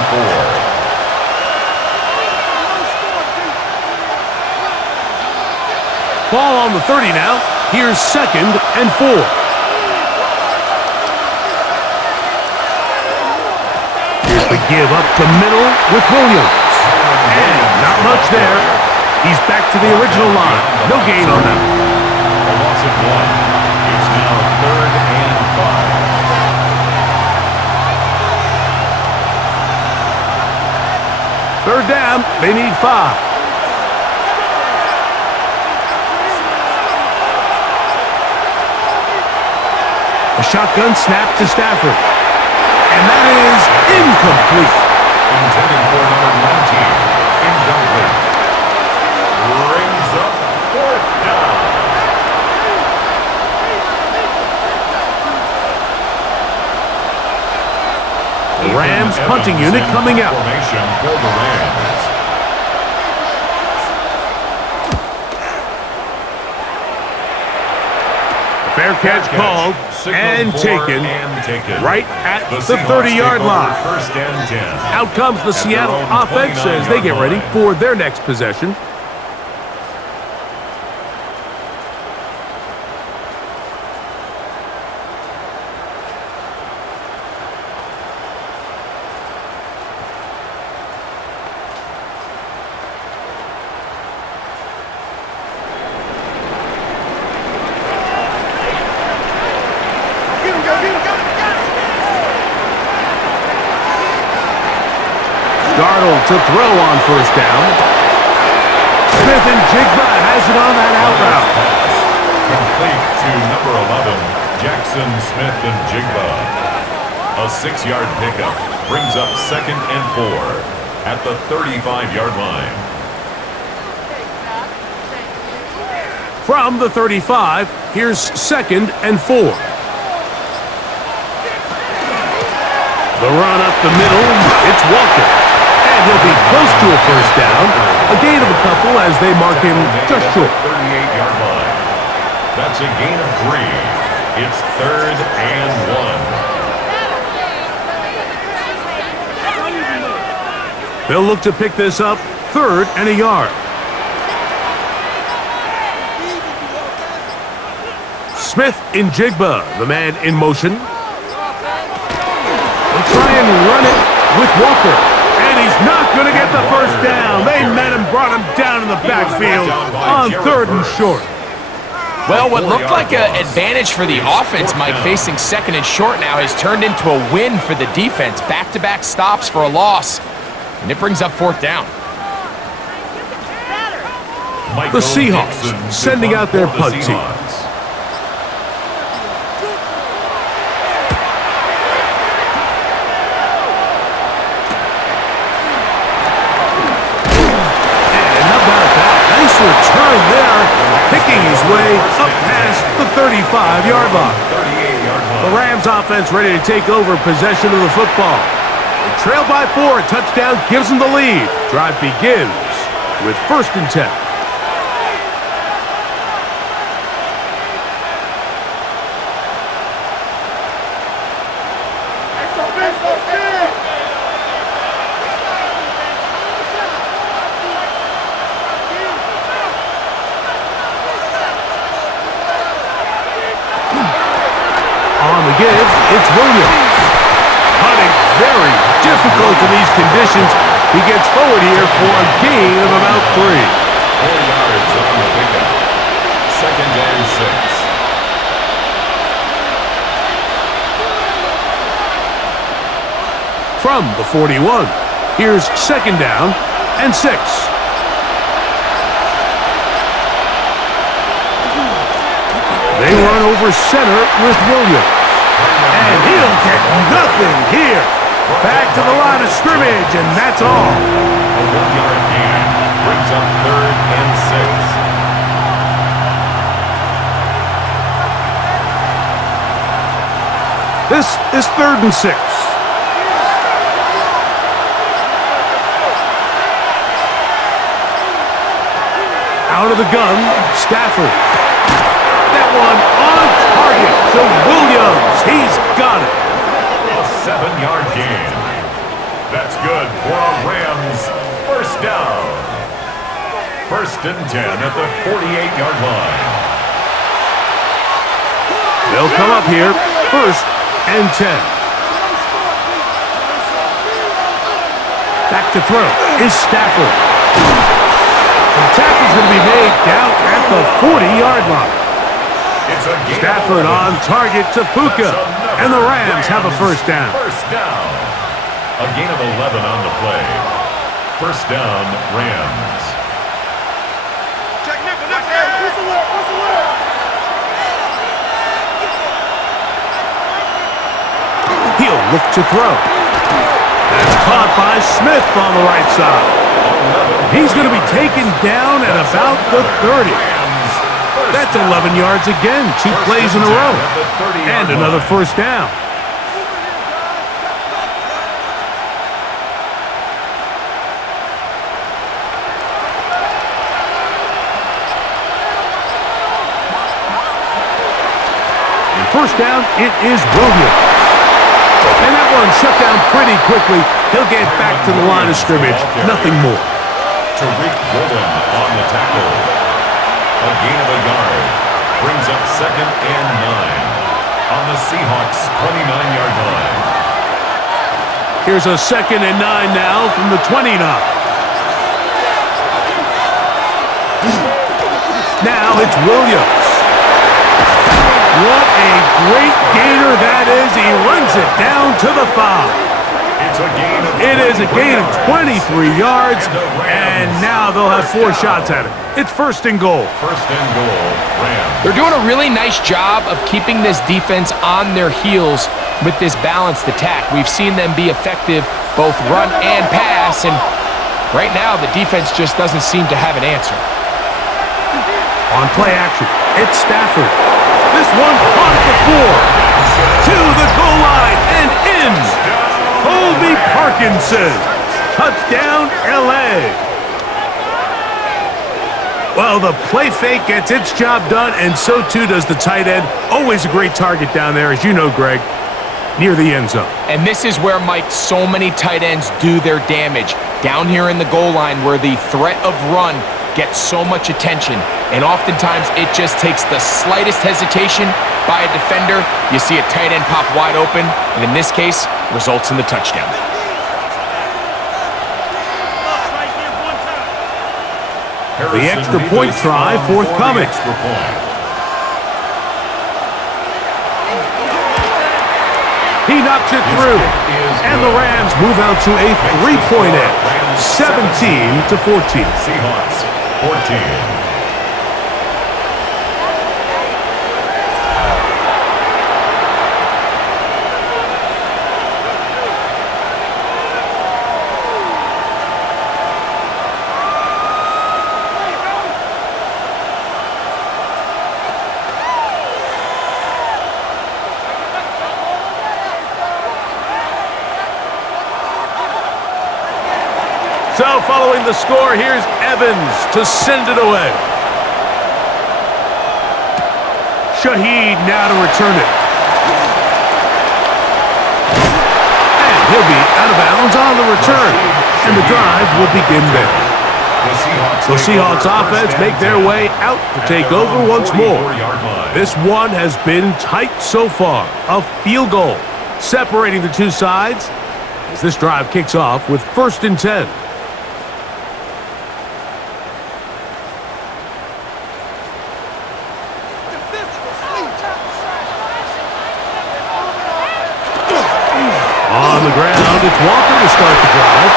4. Ball on the 30 now. Here's second and 4. Here's the give up the middle with Williams. And not much there. He's back to the original line. No gain on that. A loss of 1. It's now third and 5. Third down. They need 5. A shotgun snap to Stafford. And that is incomplete. Intended for number 19. Incomplete. Brings up fourth down. The Rams punting unit coming out. Formation for the Rams. Fair catch called and taken right at the 30-yard line. First and 10. Out comes the Seattle offense as they get ready for their next possession. Darnold to throw on first down. Smith and Jigba has it on that out route. Complete to number 11, Jackson Smith and Jigba. A 6-yard pickup brings up second and 4 at the 35-yard line. From the 35, here's second and 4. The run up the middle, it's Walker. And he'll be close to a first down. A gain of a couple as they mark him just short. 38-yard line. That's a gain of 3. It's third and 1. They'll look to pick this up, third and a yard. Smith in Jigba, the man in motion. They'll try and run it with Walker. And he's not going to get the first down. They met him, brought him down in the backfield on third and short. Well, what looked like an advantage for the offense, Mike, facing second and short now, has turned into a win for the defense. Back-to-back stops for a loss, and it brings up fourth down. The Seahawks sending out their punt team. Return there, picking his way up past the 35-yard line. The Rams offense ready to take over possession of the football. They trail by 4, a touchdown gives them the lead. Drive begins with first and 10. give, it's Williams. Hunting very difficult in these conditions. He gets forward here for a gain of about 3. 4 yards on the pickup. 2nd and 6. From the 41, here's 2nd down and 6. They run over center with Williams. And he'll get nothing here. Back to the line of scrimmage, and that's all. A 1-yard gain brings up 3rd and 6. This is 3rd and 6. Out of the gun, Stafford. That one on target to Williams. He's got it. A 7-yard gain. That's good for a Rams 1st down. 1st and 10 at the 48-yard line. They'll come up here, 1st and 10. Back to throw is Stafford. The tackle's going to be made down at the 40-yard line. Stafford on target to Puka, and the Rams have a 1st down. 1st down. A gain of 11 on the play. 1st down, Rams. He'll look to throw. That's caught by Smith on the right side. He's going to be taken down at about the 30. That's 11 yards again, 2 plays in a row. And another 1st down. And 1st down, it is Williams. And that one shut down pretty quickly. He'll get back to the line of scrimmage. Nothing more. Tariq Woolen on the tackle. A gain of a yard. Brings up 2nd and 9 on the Seahawks 29-yard line. Here's a 2nd and 9 now from the 29. Now it's Williams. What a great gainer that is. He runs it down to the 5. It is a gain of 23 yards, and now they'll have 4 shots at it. It's 1st and goal. 1st and goal, Rams. They're doing a really nice job of keeping this defense on their heels with this balanced attack. We've seen them be effective both run and pass, and right now the defense just doesn't seem to have an answer. On play action, it's Stafford. This one caught at the 4. To the goal line and in. Colby Parkinson. Touchdown, L.A. Well, the play fake gets its job done, and so too does the tight end. Always a great target down there, as you know, Greg, near the end zone. And this is where, Mike, so many tight ends do their damage. Down here in the goal line where the threat of run gets so much attention, and oftentimes it just takes the slightest hesitation by a defender. You see a tight end pop wide open, and in this case, results in the touchdown. The extra point try forthcoming. He knocks it through, and the Rams move out to a 3-point edge, 17-14. Seahawks 14. So following the score, here's Evans to send it away. Shaheed now to return it. And he'll be out of bounds on the return. And the drive will begin there. The Seahawks offense make their way out to take over once more. This one has been tight so far. A field goal separating the two sides as this drive kicks off with 1st and 10. On the ground, it's Walker to start the drive.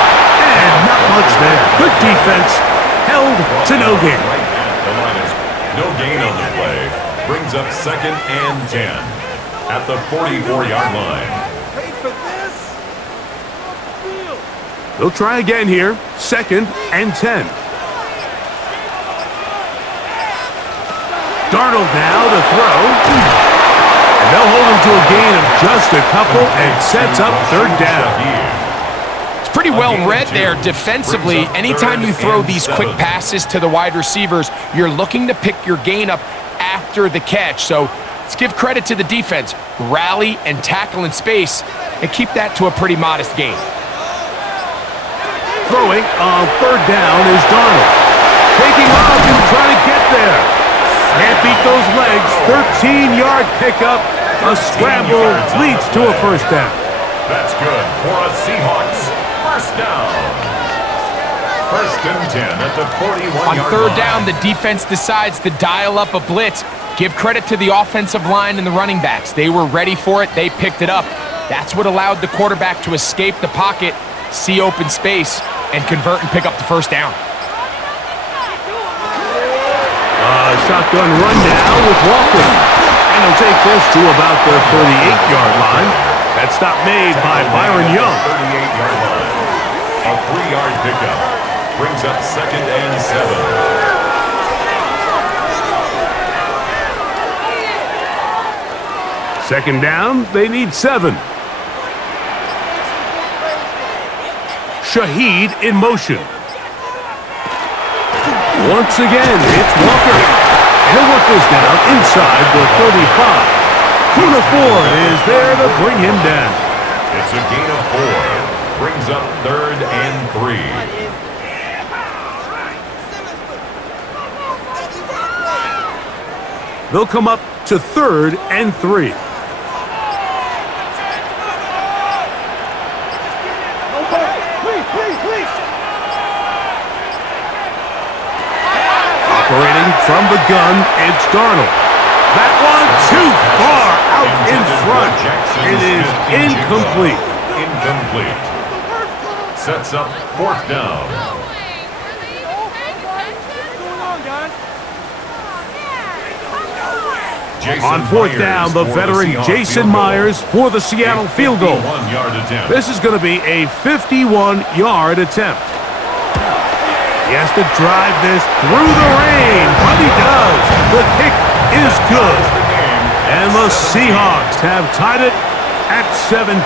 And not much there. Good defense. Held to no gain. No gain on the play. Brings up 2nd and 10 at the 44-yard line. They'll try again here. 2nd and 10. Darnold now to throw. And they'll hold him to a gain of just a couple and sets up 3rd down. It's pretty well read there defensively. Anytime you throw these quick passes to the wide receivers, you're looking to pick your gain up after the catch. So let's give credit to the defense. Rally and tackle in space and keep that to a pretty modest gain. Throwing on 3rd down is Darnold. Taking off and trying to get there. Can't beat those legs. 13-yard pickup. A scramble leads to a 1st down. That's good for a Seahawks 1st down. 1st and 10 at the 41-yard line. On 3rd down, the defense decides to dial up a blitz. Give credit to the offensive line and the running backs. They were ready for it. They picked it up. That's what allowed the quarterback to escape the pocket, see open space, and convert and pick up the 1st down. Shotgun run now with Walker. And he'll take this to about the 38-yard line. That stop made by Byron Young. 38-yard line. A 3-yard pickup. Brings up 2nd and 7. 2nd down, they need 7. Shaheed in motion. Once again, it's Walker. He'll work this down inside the 35. Kuna Ford is there to bring him down. It's a gain of 4. Brings up 3rd and 3. They'll come up to 3rd and 3. Operating from the gun, it's Darnold. That one too far out in front. It is incomplete. Incomplete. Sets up 4th down. On 4th down, the veteran Jason Myers for the Seattle field goal. This is going to be a 51-yard attempt. He has to drive this through the rain, but he does. The kick is good. And the Seahawks have tied it at 17.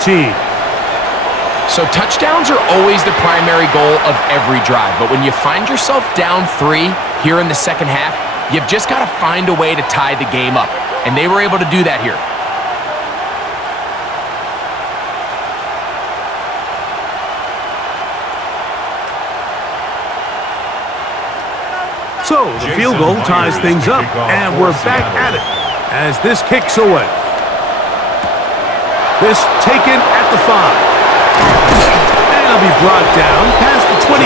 So touchdowns are always the primary goal of every drive, but when you find yourself down 3 here in the 2nd half, you've just got to find a way to tie the game up, and they were able to do that here. So the field goal ties things up, and we're back at it as this kicks away. This taken at the 5. And it'll be brought down past the 25.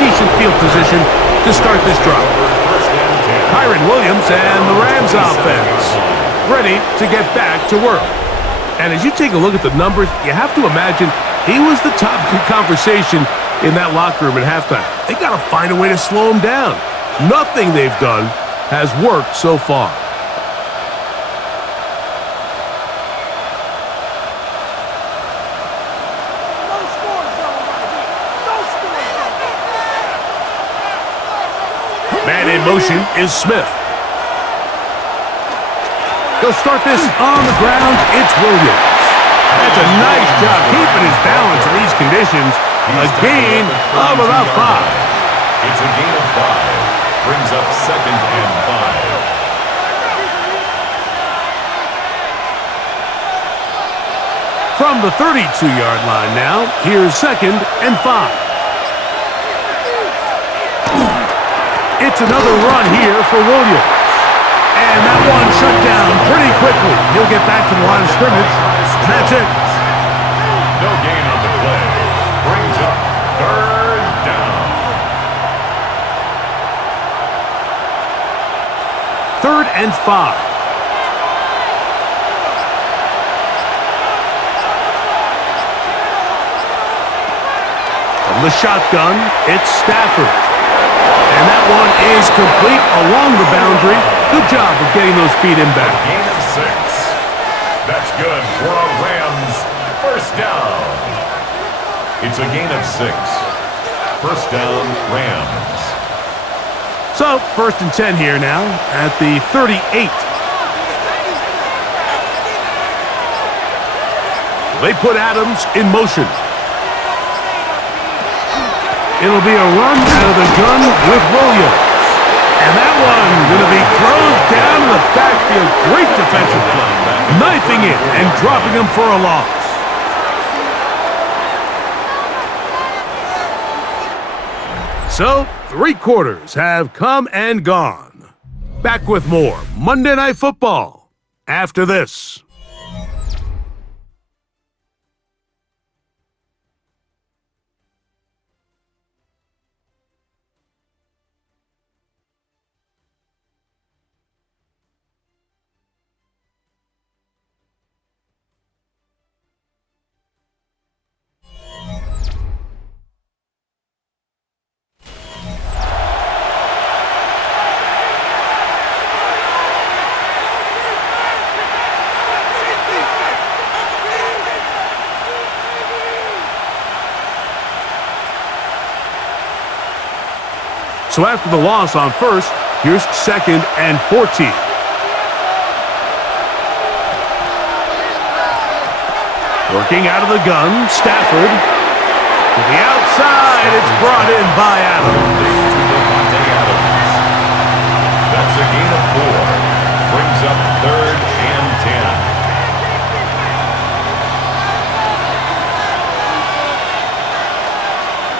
Decent field position to start this drive. Kyron Williams and the Rams offense ready to get back to work. And as you take a look at the numbers, you have to imagine he was the topic of conversation in that locker room at halftime. They got to find a way to slow him down. Nothing they've done has worked so far. Man in motion is Smith. They'll start this on the ground. It's Williams. That's a nice job keeping his balance in these conditions. A gain of about 5. It's a gain of 5. Brings up 2nd and 5. From the 32-yard line now, here's 2nd and 5. It's another run here for Williams. And that one shut down pretty quickly. He'll get back to the line of scrimmage, and that's it. No gain on the play. Brings up third down. 3rd and 5. From the shotgun, it's Stafford. And that one is complete along the boundary. Good job of getting those feet in back. Gain of 6. That's good for a Rams first down. It's a gain of 6. First down, Rams. So, 1st and 10 here now at the 38. They put Adams in motion. It'll be a run out of the gun with Williams. And that one going to be closed down in the backfield. Great defensive play. Knifing it and dropping him for a loss. So, 3 quarters have come and gone. Back with more Monday Night Football after this. So after the loss on 1st, here's 2nd and 14. Working out of the gun, Stafford. To the outside, it's brought in by Adams. That's a gain of 4. Brings up 3rd and 10.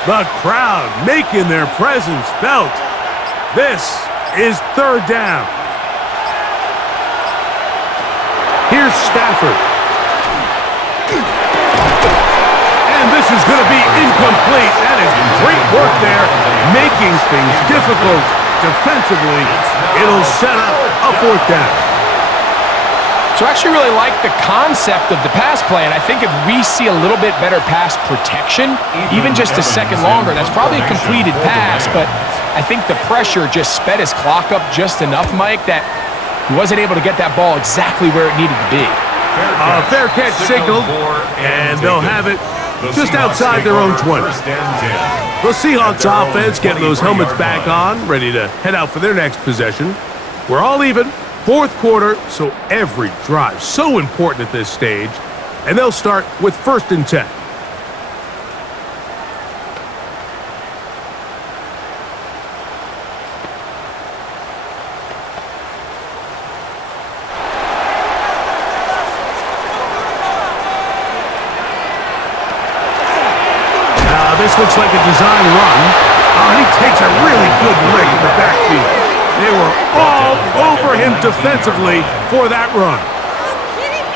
The crowd making their presence felt. This is 3rd down. Here's Stafford. And this is going to be incomplete. That is great work there, making things difficult defensively. It'll set up a 4th down. So I actually really like the concept of the pass play, and I think if we see a little bit better pass protection, even just a second longer, that's probably a completed pass, but I think the pressure just sped his clock up just enough, Mike, that he wasn't able to get that ball exactly where it needed to be. A fair catch signaled, and they'll have it just outside their own 20. The Seahawks offense getting those helmets back on, ready to head out for their next possession. We're all even. 4th quarter, so every drive so important at this stage. And they'll start with 1st and 10. Now this looks like a design run. Oh, he takes a really good lick in the backfield. They were all over him defensively for that run.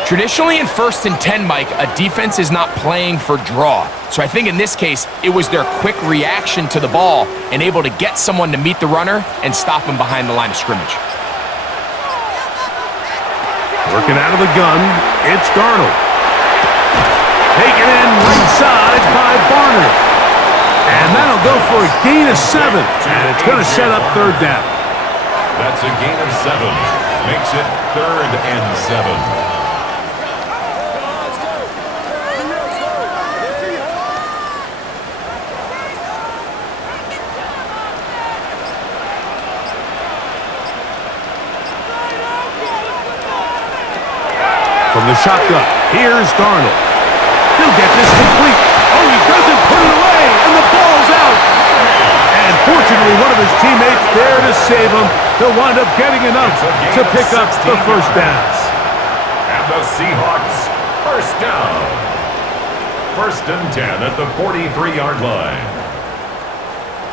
Traditionally in 1st and 10, Mike, a defense is not playing for draw. So I think in this case, it was their quick reaction to the ball and able to get someone to meet the runner and stop him behind the line of scrimmage. Working out of the gun, it's Darnold. Taken in right side by Barner. And that'll go for a gain of 7. And it's going to set up 3rd down. That's a gain of 7. Makes it 3rd and 7. From the shotgun, here's Darnold. He'll get this complete. Oh, he doesn't put it away, and the ball's out. And fortunately, one of his teammates there to save him. He'll wind up getting enough to pick up the 1st down. And the Seahawks, 1st down. 1st and 10 at the 43-yard line.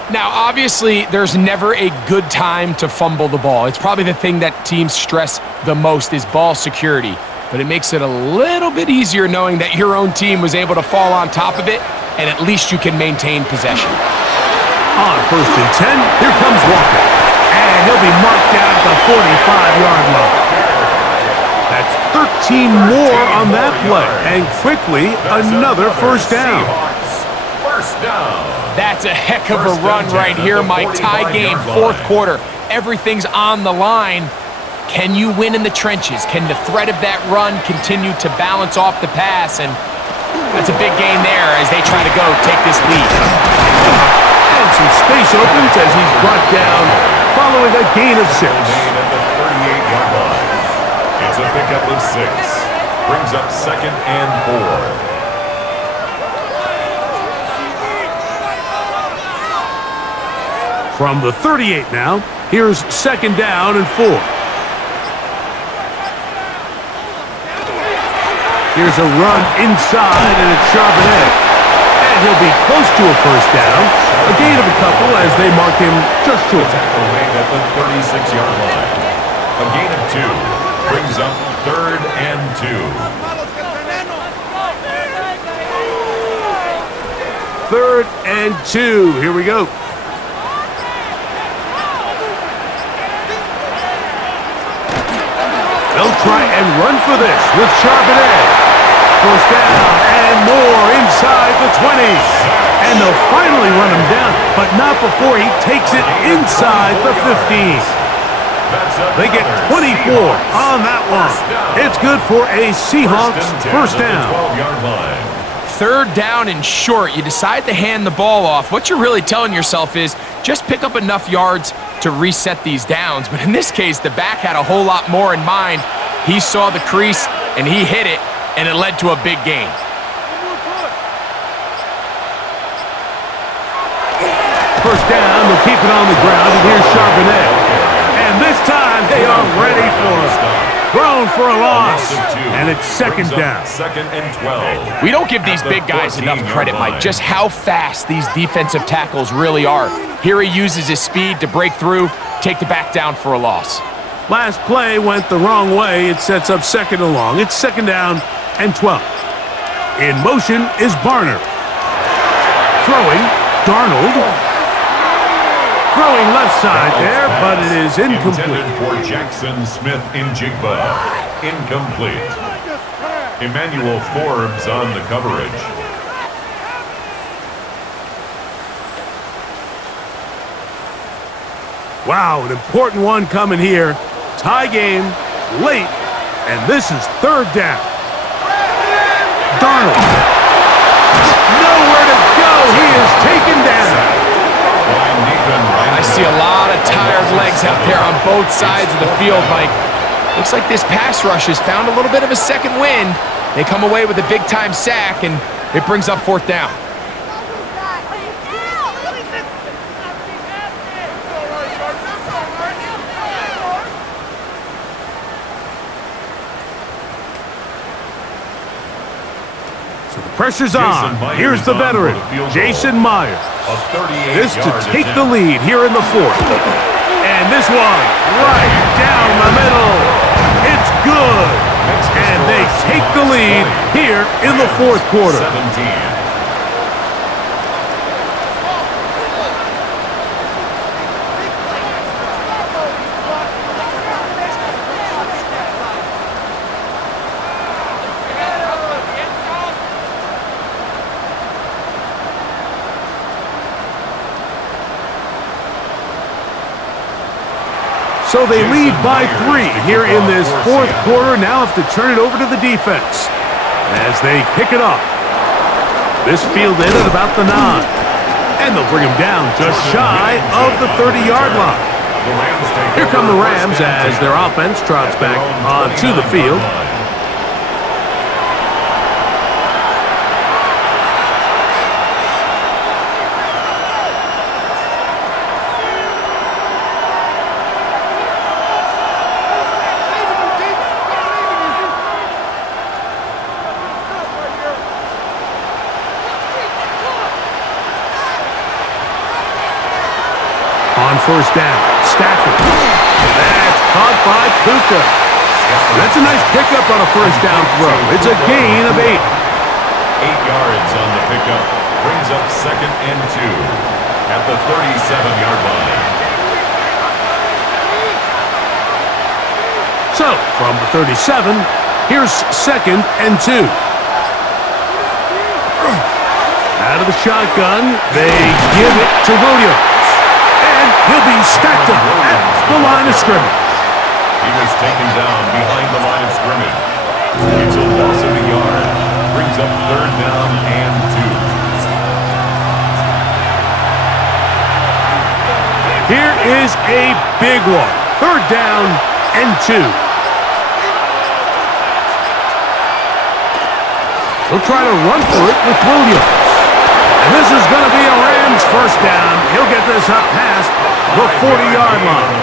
Now, obviously, there's never a good time to fumble the ball. It's probably the thing that teams stress the most is ball security. But it makes it a little bit easier knowing that your own team was able to fall on top of it, and at least you can maintain possession. On 1st and 10, here comes Walker. And he'll be marked down at the 45-yard line. That's 13 more on that play. And quickly, another first down. First down. That's a heck of a run right here, Mike. Tie game, fourth quarter. Everything's on the line. Can you win in the trenches? Can the threat of that run continue to balance off the pass? And that's a big gain there as they try to go take this lead. And some space opens as he's brought down following a gain of 6. At the 38-yard line. It's a pickup of 6. Brings up 2nd and 4. From the 38 now, here's 2nd down and 4. Here's a run inside, and it's Charbonnet. And he'll be close to a first down. A gain of a couple as they mark him just short. Tackle made at the 36-yard line. A gain of 2. Brings up 3rd and 2. 3rd and 2. Here we go. They'll try and run for this with Charbonnet. First down and more inside the 20. And they'll finally run him down, but not before he takes it inside the 15. They get 24 on that one. It's good for a Seahawks first down. 12-yard line. 3rd down and short. You decide to hand the ball off. What you're really telling yourself is just pick up enough yards to reset these downs. But in this case, the back had a whole lot more in mind. He saw the crease, and he hit it, and it led to a big gain. First down, they'll keep it on the ground, and here's Charbonnet. And this time, they are ready for it. Thrown for a loss, and it's 2nd down. 2nd and 12. We don't give these big guys enough credit, Mike, just how fast these defensive tackles really are. Here he uses his speed to break through, take the back down for a loss. Last play went the wrong way. It sets up 2nd and long. It's 2nd down and 12. In motion is Barner. Throwing, Darnold. Throwing left side there, but it is incomplete. Intended for Jackson Smith in Jigba. Incomplete. Emmanuel Forbes on the coverage. Wow, an important one coming here. Tie game, late, and this is 3rd down. Darnold. Nowhere to go. He is taken down. I see a lot of tired legs out there on both sides of the field, Mike. Looks like this pass rush has found a little bit of a second wind. They come away with a big-time sack, and it brings up 4th down. Pressure's on. Here's the veteran, Jason Myers. This to take the lead here in the 4th. And this one right down the middle. It's good. And they take the lead here in the 4th quarter. 17. So they lead by 3 here in this 4th quarter. Now have to turn it over to the defense as they pick it up. This field in at about the 9. And they'll bring him down just shy of the 30-yard line. Here come the Rams as their offense trots back onto the field. first down. Stafford. That's caught by Puka. That's a nice pickup on a first down throw. It's a gain of 8. 8 yards on the pickup. Brings up 2nd and 2 at the 37-yard line. So, from the 37, here's 2nd and 2. Out of the shotgun, they give it to Williams. And he'll be stacked up at the line of scrimmage. He was taken down behind the line of scrimmage. It's a loss of a yard. Brings up 3rd down and 2. Here is a big one. 3rd down and 2. He'll try to run for it with Williams. And this is going to be a Rams first down. He'll get this up past the 40-yard line.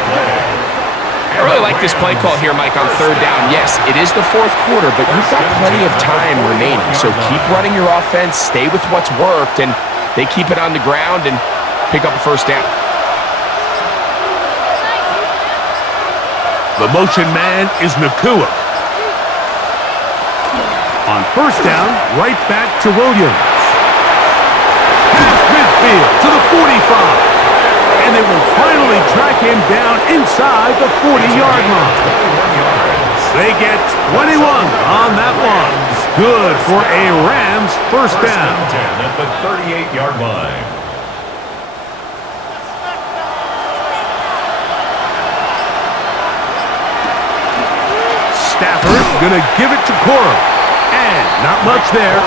I really like this play call here, Mike, on 3rd down. Yes, it is the 4th quarter, but you've got plenty of time remaining. So keep running your offense, stay with what's worked, and they keep it on the ground and pick up a first down. The motion man is Nakua. On first down, right back to Williams. Past midfield to the 45. And they will finally track him down inside the 40-yard line. They get 21 on that one. Good for a Rams first down. 10 at the 38-yard line. Stafford gonna give it to Cora. And not much there.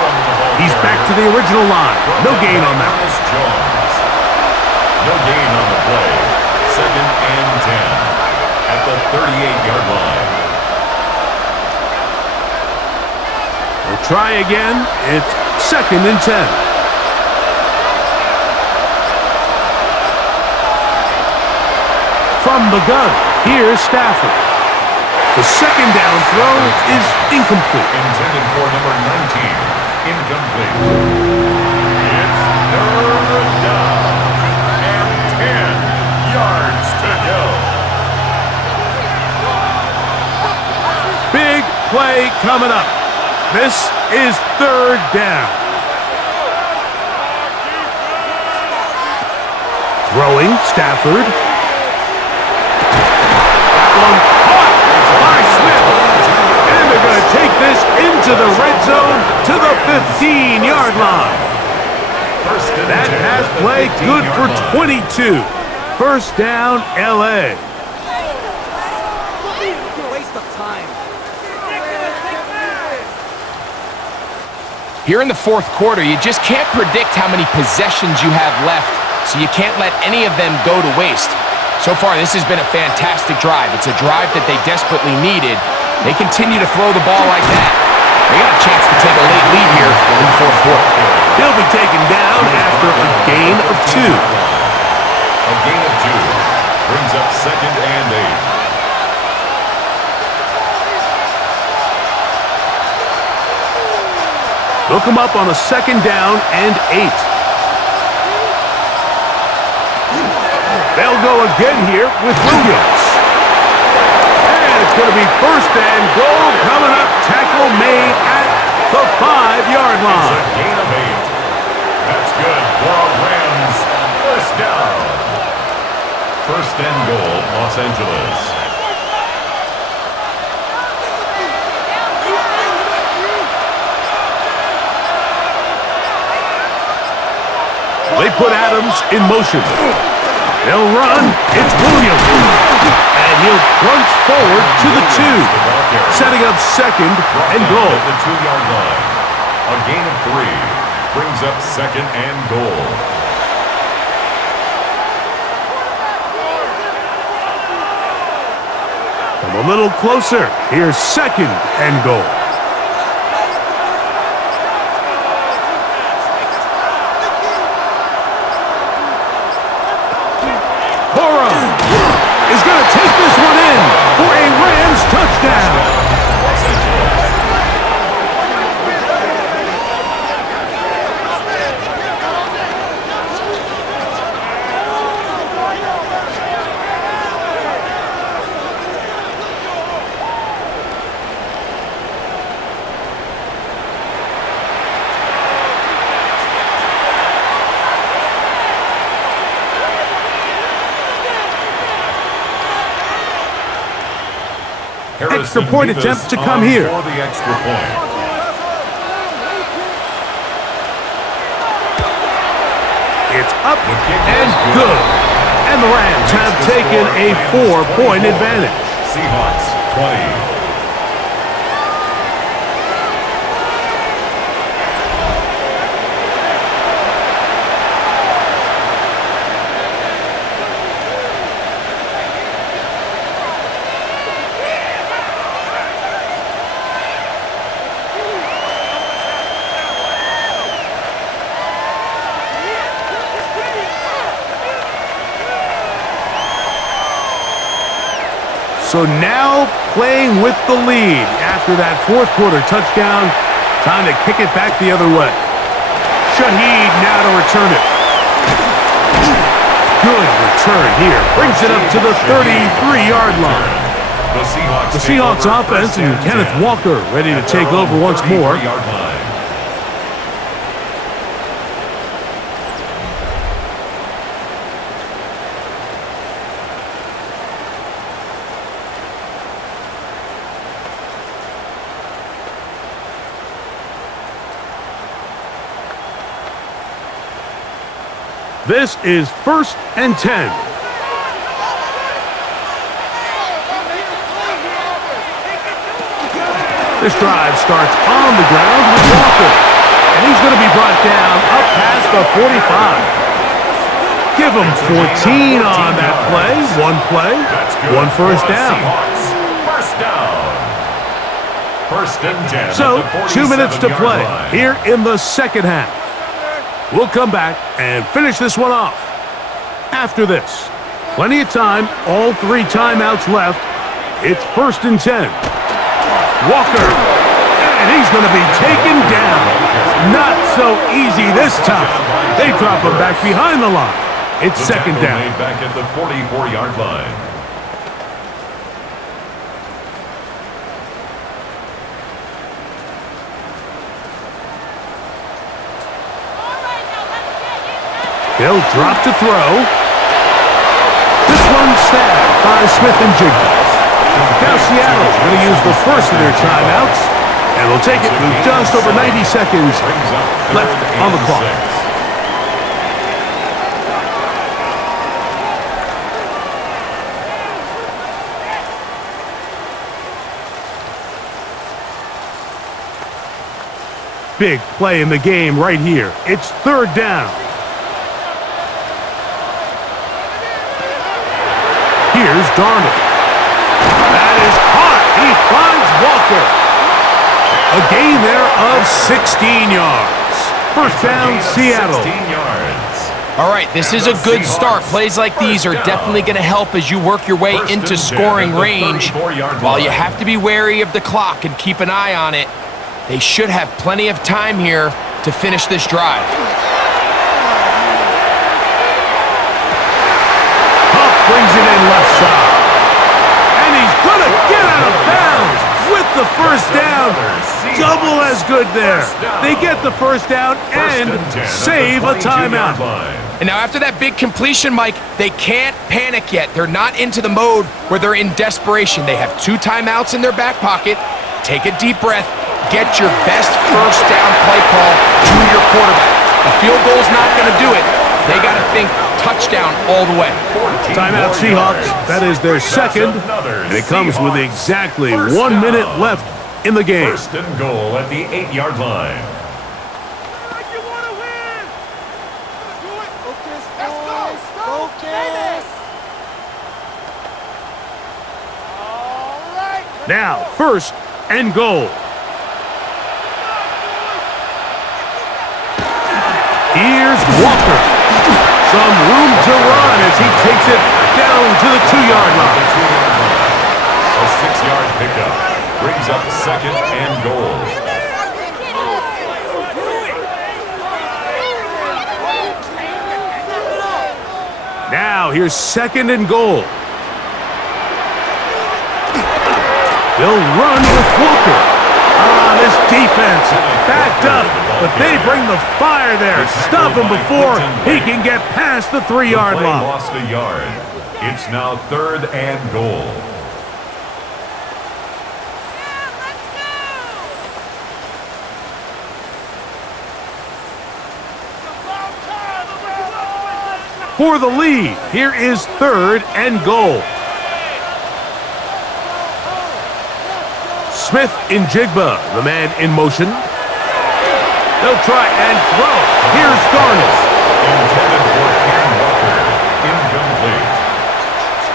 He's back to the original line. No gain on that. No gain on the play. 2nd and 10 at the 38-yard line. We'll try again. It's 2nd and 10. From the gun, here's Stafford. The 2nd down throw is incomplete. Intended for number 19. Incomplete. It's 3rd down and 10 yards to go. Big play coming up. This is 3rd down. Throwing, Stafford. That one caught by Smith. And they're going to take this into the red zone to the 15-yard line. That has played good for 22. First down, L.A. Waste of time. Here in the 4th quarter, you just can't predict how many possessions you have left, so you can't let any of them go to waste. So far, this has been a fantastic drive. It's a drive that they desperately needed. They continue to throw the ball like that. They got a chance to take a late lead here in the 4th quarter. He'll be taken down after a gain of 2. A gain of 2 brings up 2nd and 8. They'll come up on a 2nd down and 8. They'll go again here with Williams. And it's going to be 1st and goal coming up. Tackle made at the 5-yard It's line. a gain of 8. That's good for a Rams first down. 1st and goal, Los Angeles. They put Adams in motion. They'll run. It's Williams. And he'll plunge forward to the 2. Setting up 2nd and goal. At the 2-yard line. A gain of 3 brings up 2nd and goal. Come a little closer. Here's 2nd and goal. Is going to take this one in for a Rams touchdown. extra point attempt to come here. For the extra point. It's up and good. And the Rams have taken a 4-point advantage. Seahawks 20. So now playing with the lead after that fourth quarter touchdown. Time to kick it back the other way. Shaheed now to return it. Good return here. Brings it up to the 33-yard line. The Seahawks offense and Kenneth Walker ready to take over once more. This is 1st and 10. This drive starts on the ground with Walker. And he's going to be brought down up past the 45. Give him 14 on that play. One first down. First down. 1st and 10. So, 2 minutes to play here in the second half. We'll come back and finish this one off. After this, plenty of time, all 3 timeouts left. It's 1st and 10. Walker, and he's going to be taken down. Not so easy this time. They drop him back behind the line. It's 2nd down. Made back at the 44-yard line. They'll drop to throw. This one snagged by Smith and Jigba. Now Seattle's going to use the first of their timeouts, and they'll take it with just over 90 seconds left on the clock. Big play in the game right here. It's 3rd down. Here's Darnold. That is caught. He finds Walker. A gain there of 16 yards. 1st down, Seattle. 16 yards. All right, this is a good start. Plays like these are definitely going to help as you work your way into scoring range. While you have to be wary of the clock and keep an eye on it, they should have plenty of time here to finish this drive. Brings it in left side. And he's going to get out of bounds with the first down. Double as good there. They get the first down and save a timeout. And now after that big completion, Mike, they can't panic yet. They're not into the mode where they're in desperation. They have 2 timeouts in their back pocket. Take a deep breath. Get your best first down play call to your quarterback. A field goal's not going to do it. They got to think touchdown all the way. Timeout Seahawks. That is their second. And it comes with exactly 1 minute left in the game. 1st and goal at the 8-yard line. You want to win! Do it! Focus, boys! Focus! All right! Now, 1st and goal. Here's Walker. Some room to run as he takes it down to the 2-yard line. A 6-yard pickup brings up 2nd and goal. Now here's 2nd and goal. They'll run with Walker. This defense backed up, but they bring the fire there. Stop him before he can get past the 3-yard line. Lost a yard. It's now 3rd and goal. for the lead. Here is 3rd and goal. Smith in Jigba, the man in motion. They'll try and throw. Here's Darnold. Intended for Ken Walker. Incomplete.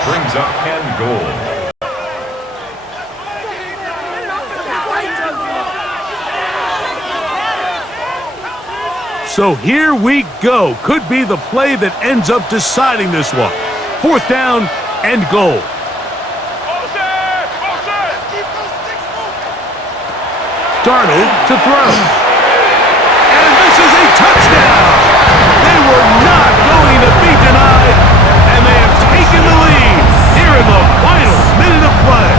Brings up and goal. So here we go. Could be the play that ends up deciding this one. 4th down and goal. Darnold to throw. And this is a touchdown. They were not going to be denied, and they have taken the lead here in the final minute of play.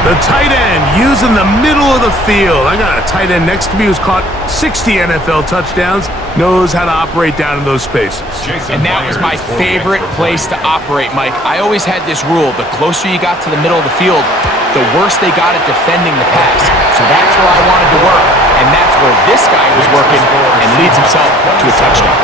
The tight end using the middle of the field. I got a tight end next to me who's caught 60 NFL touchdowns, knows how to operate down in those spaces. And that was my favorite place to operate, Mike. I always had this rule: the closer you got to the middle of the field, the worse they got at defending the pass. So that's where I wanted to work, and that's where this guy was working and leads himself to a touchdown.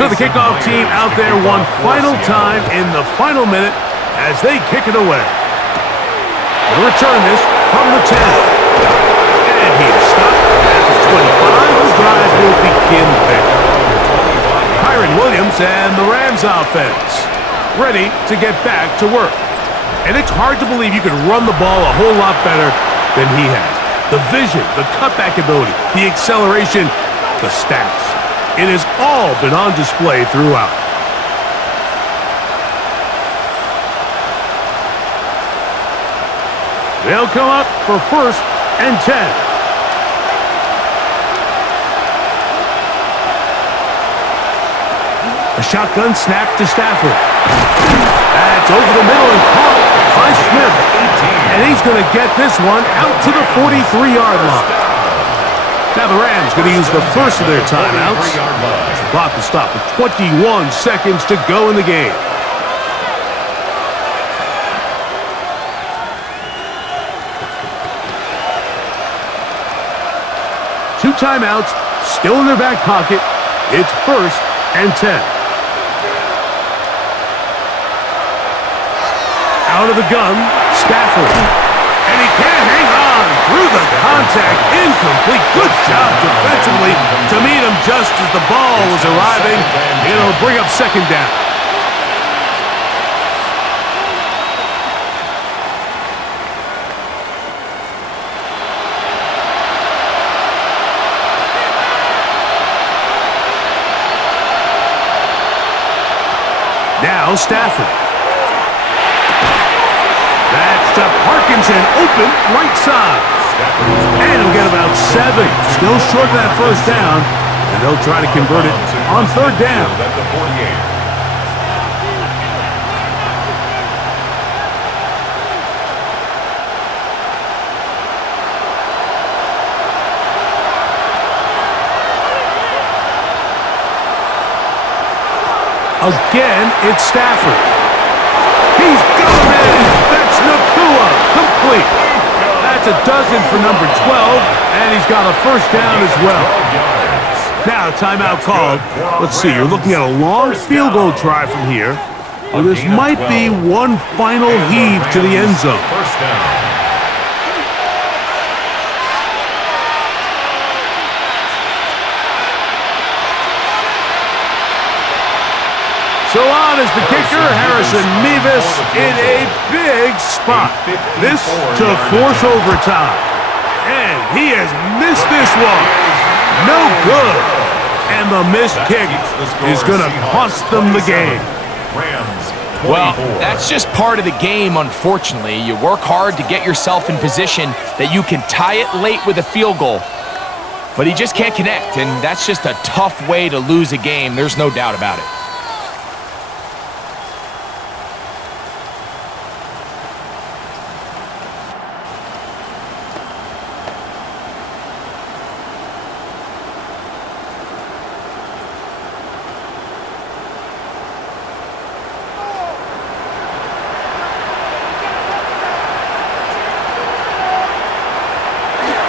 So the kickoff team out there one final time in the final minute as they kick it away. They'll return this from the 10. And he is stopped at the 25. The drive will begin there. Kyron Williams and the Rams offense ready to get back to work. And it's hard to believe you could run the ball a whole lot better than he has. The vision, the cutback ability, the acceleration, the stats. It has all been on display throughout. They'll come up for 1st and 10. A shotgun snap to Stafford. That's over the middle and caught by Smith. And he's going to get this one out to the 43-yard line. Now the Rams going to use the first of their timeouts. The clock will stop with 21 seconds to go in the game. Two timeouts still in their back pocket. It's 1st and 10. Out of the gun, Stafford. And he can't hang on through the contact. Incomplete. Good job defensively to meet him just as the ball was arriving. It'll bring up 2nd down. Now Stafford. That's to Parkinson, open right side. And he'll get about 7. Still short of that 1st down. And they'll try to convert it on 3rd down. Again, it's Stafford. He's got it! That's Nakua, complete. That's a dozen for number 12, and he's got a 1st down as well. Now, timeout called. Let's see, you're looking at a long field goal try from here. Well, this might be one final heave to the end zone. 1st down. So on is the kicker, Harrison Mevis, in a big spot. This to force overtime. And he has missed this one. No good. And the missed kick is going to cost them the game. Well, that's just part of the game, unfortunately. You work hard to get yourself in position that you can tie it late with a field goal. but he just can't connect, and that's just a tough way to lose a game. There's no doubt about it.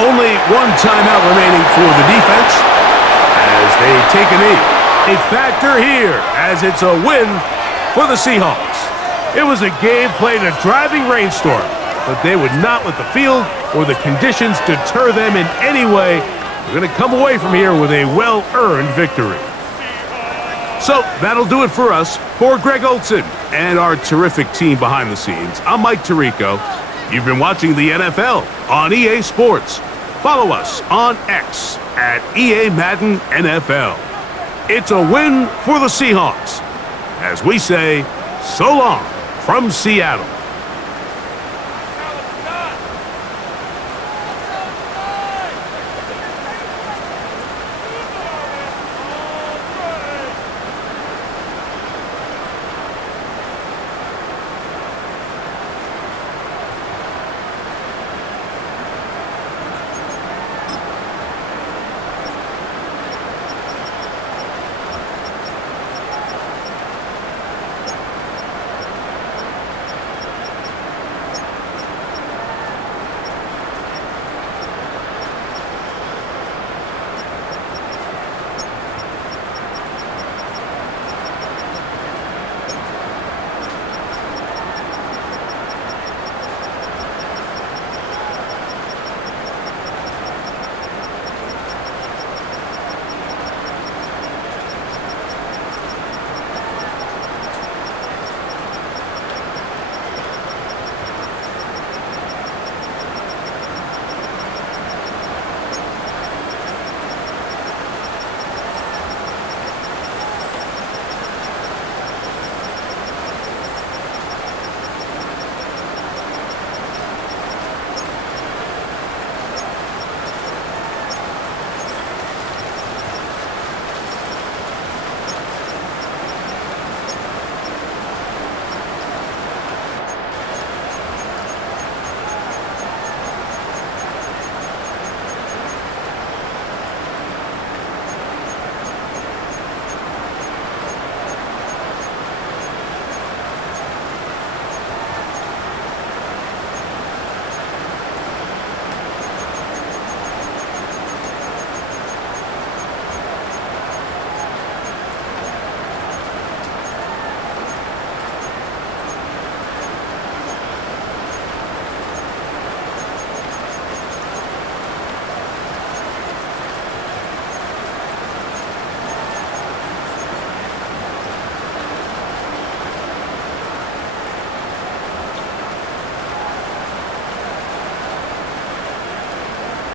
Only one timeout remaining for the defense as they take a knee. A factor here as it's a win for the Seahawks. It was a game played in a driving rainstorm, but they would not let the field or the conditions deter them in any way. They're going to come away from here with a well-earned victory. So that'll do it for us. For Greg Olson and our terrific team behind the scenes, I'm Mike Tirico. You've been watching the NFL on EA Sports. Follow us on X at EA Madden NFL. It's a win for the Seahawks. As we say, so long from Seattle.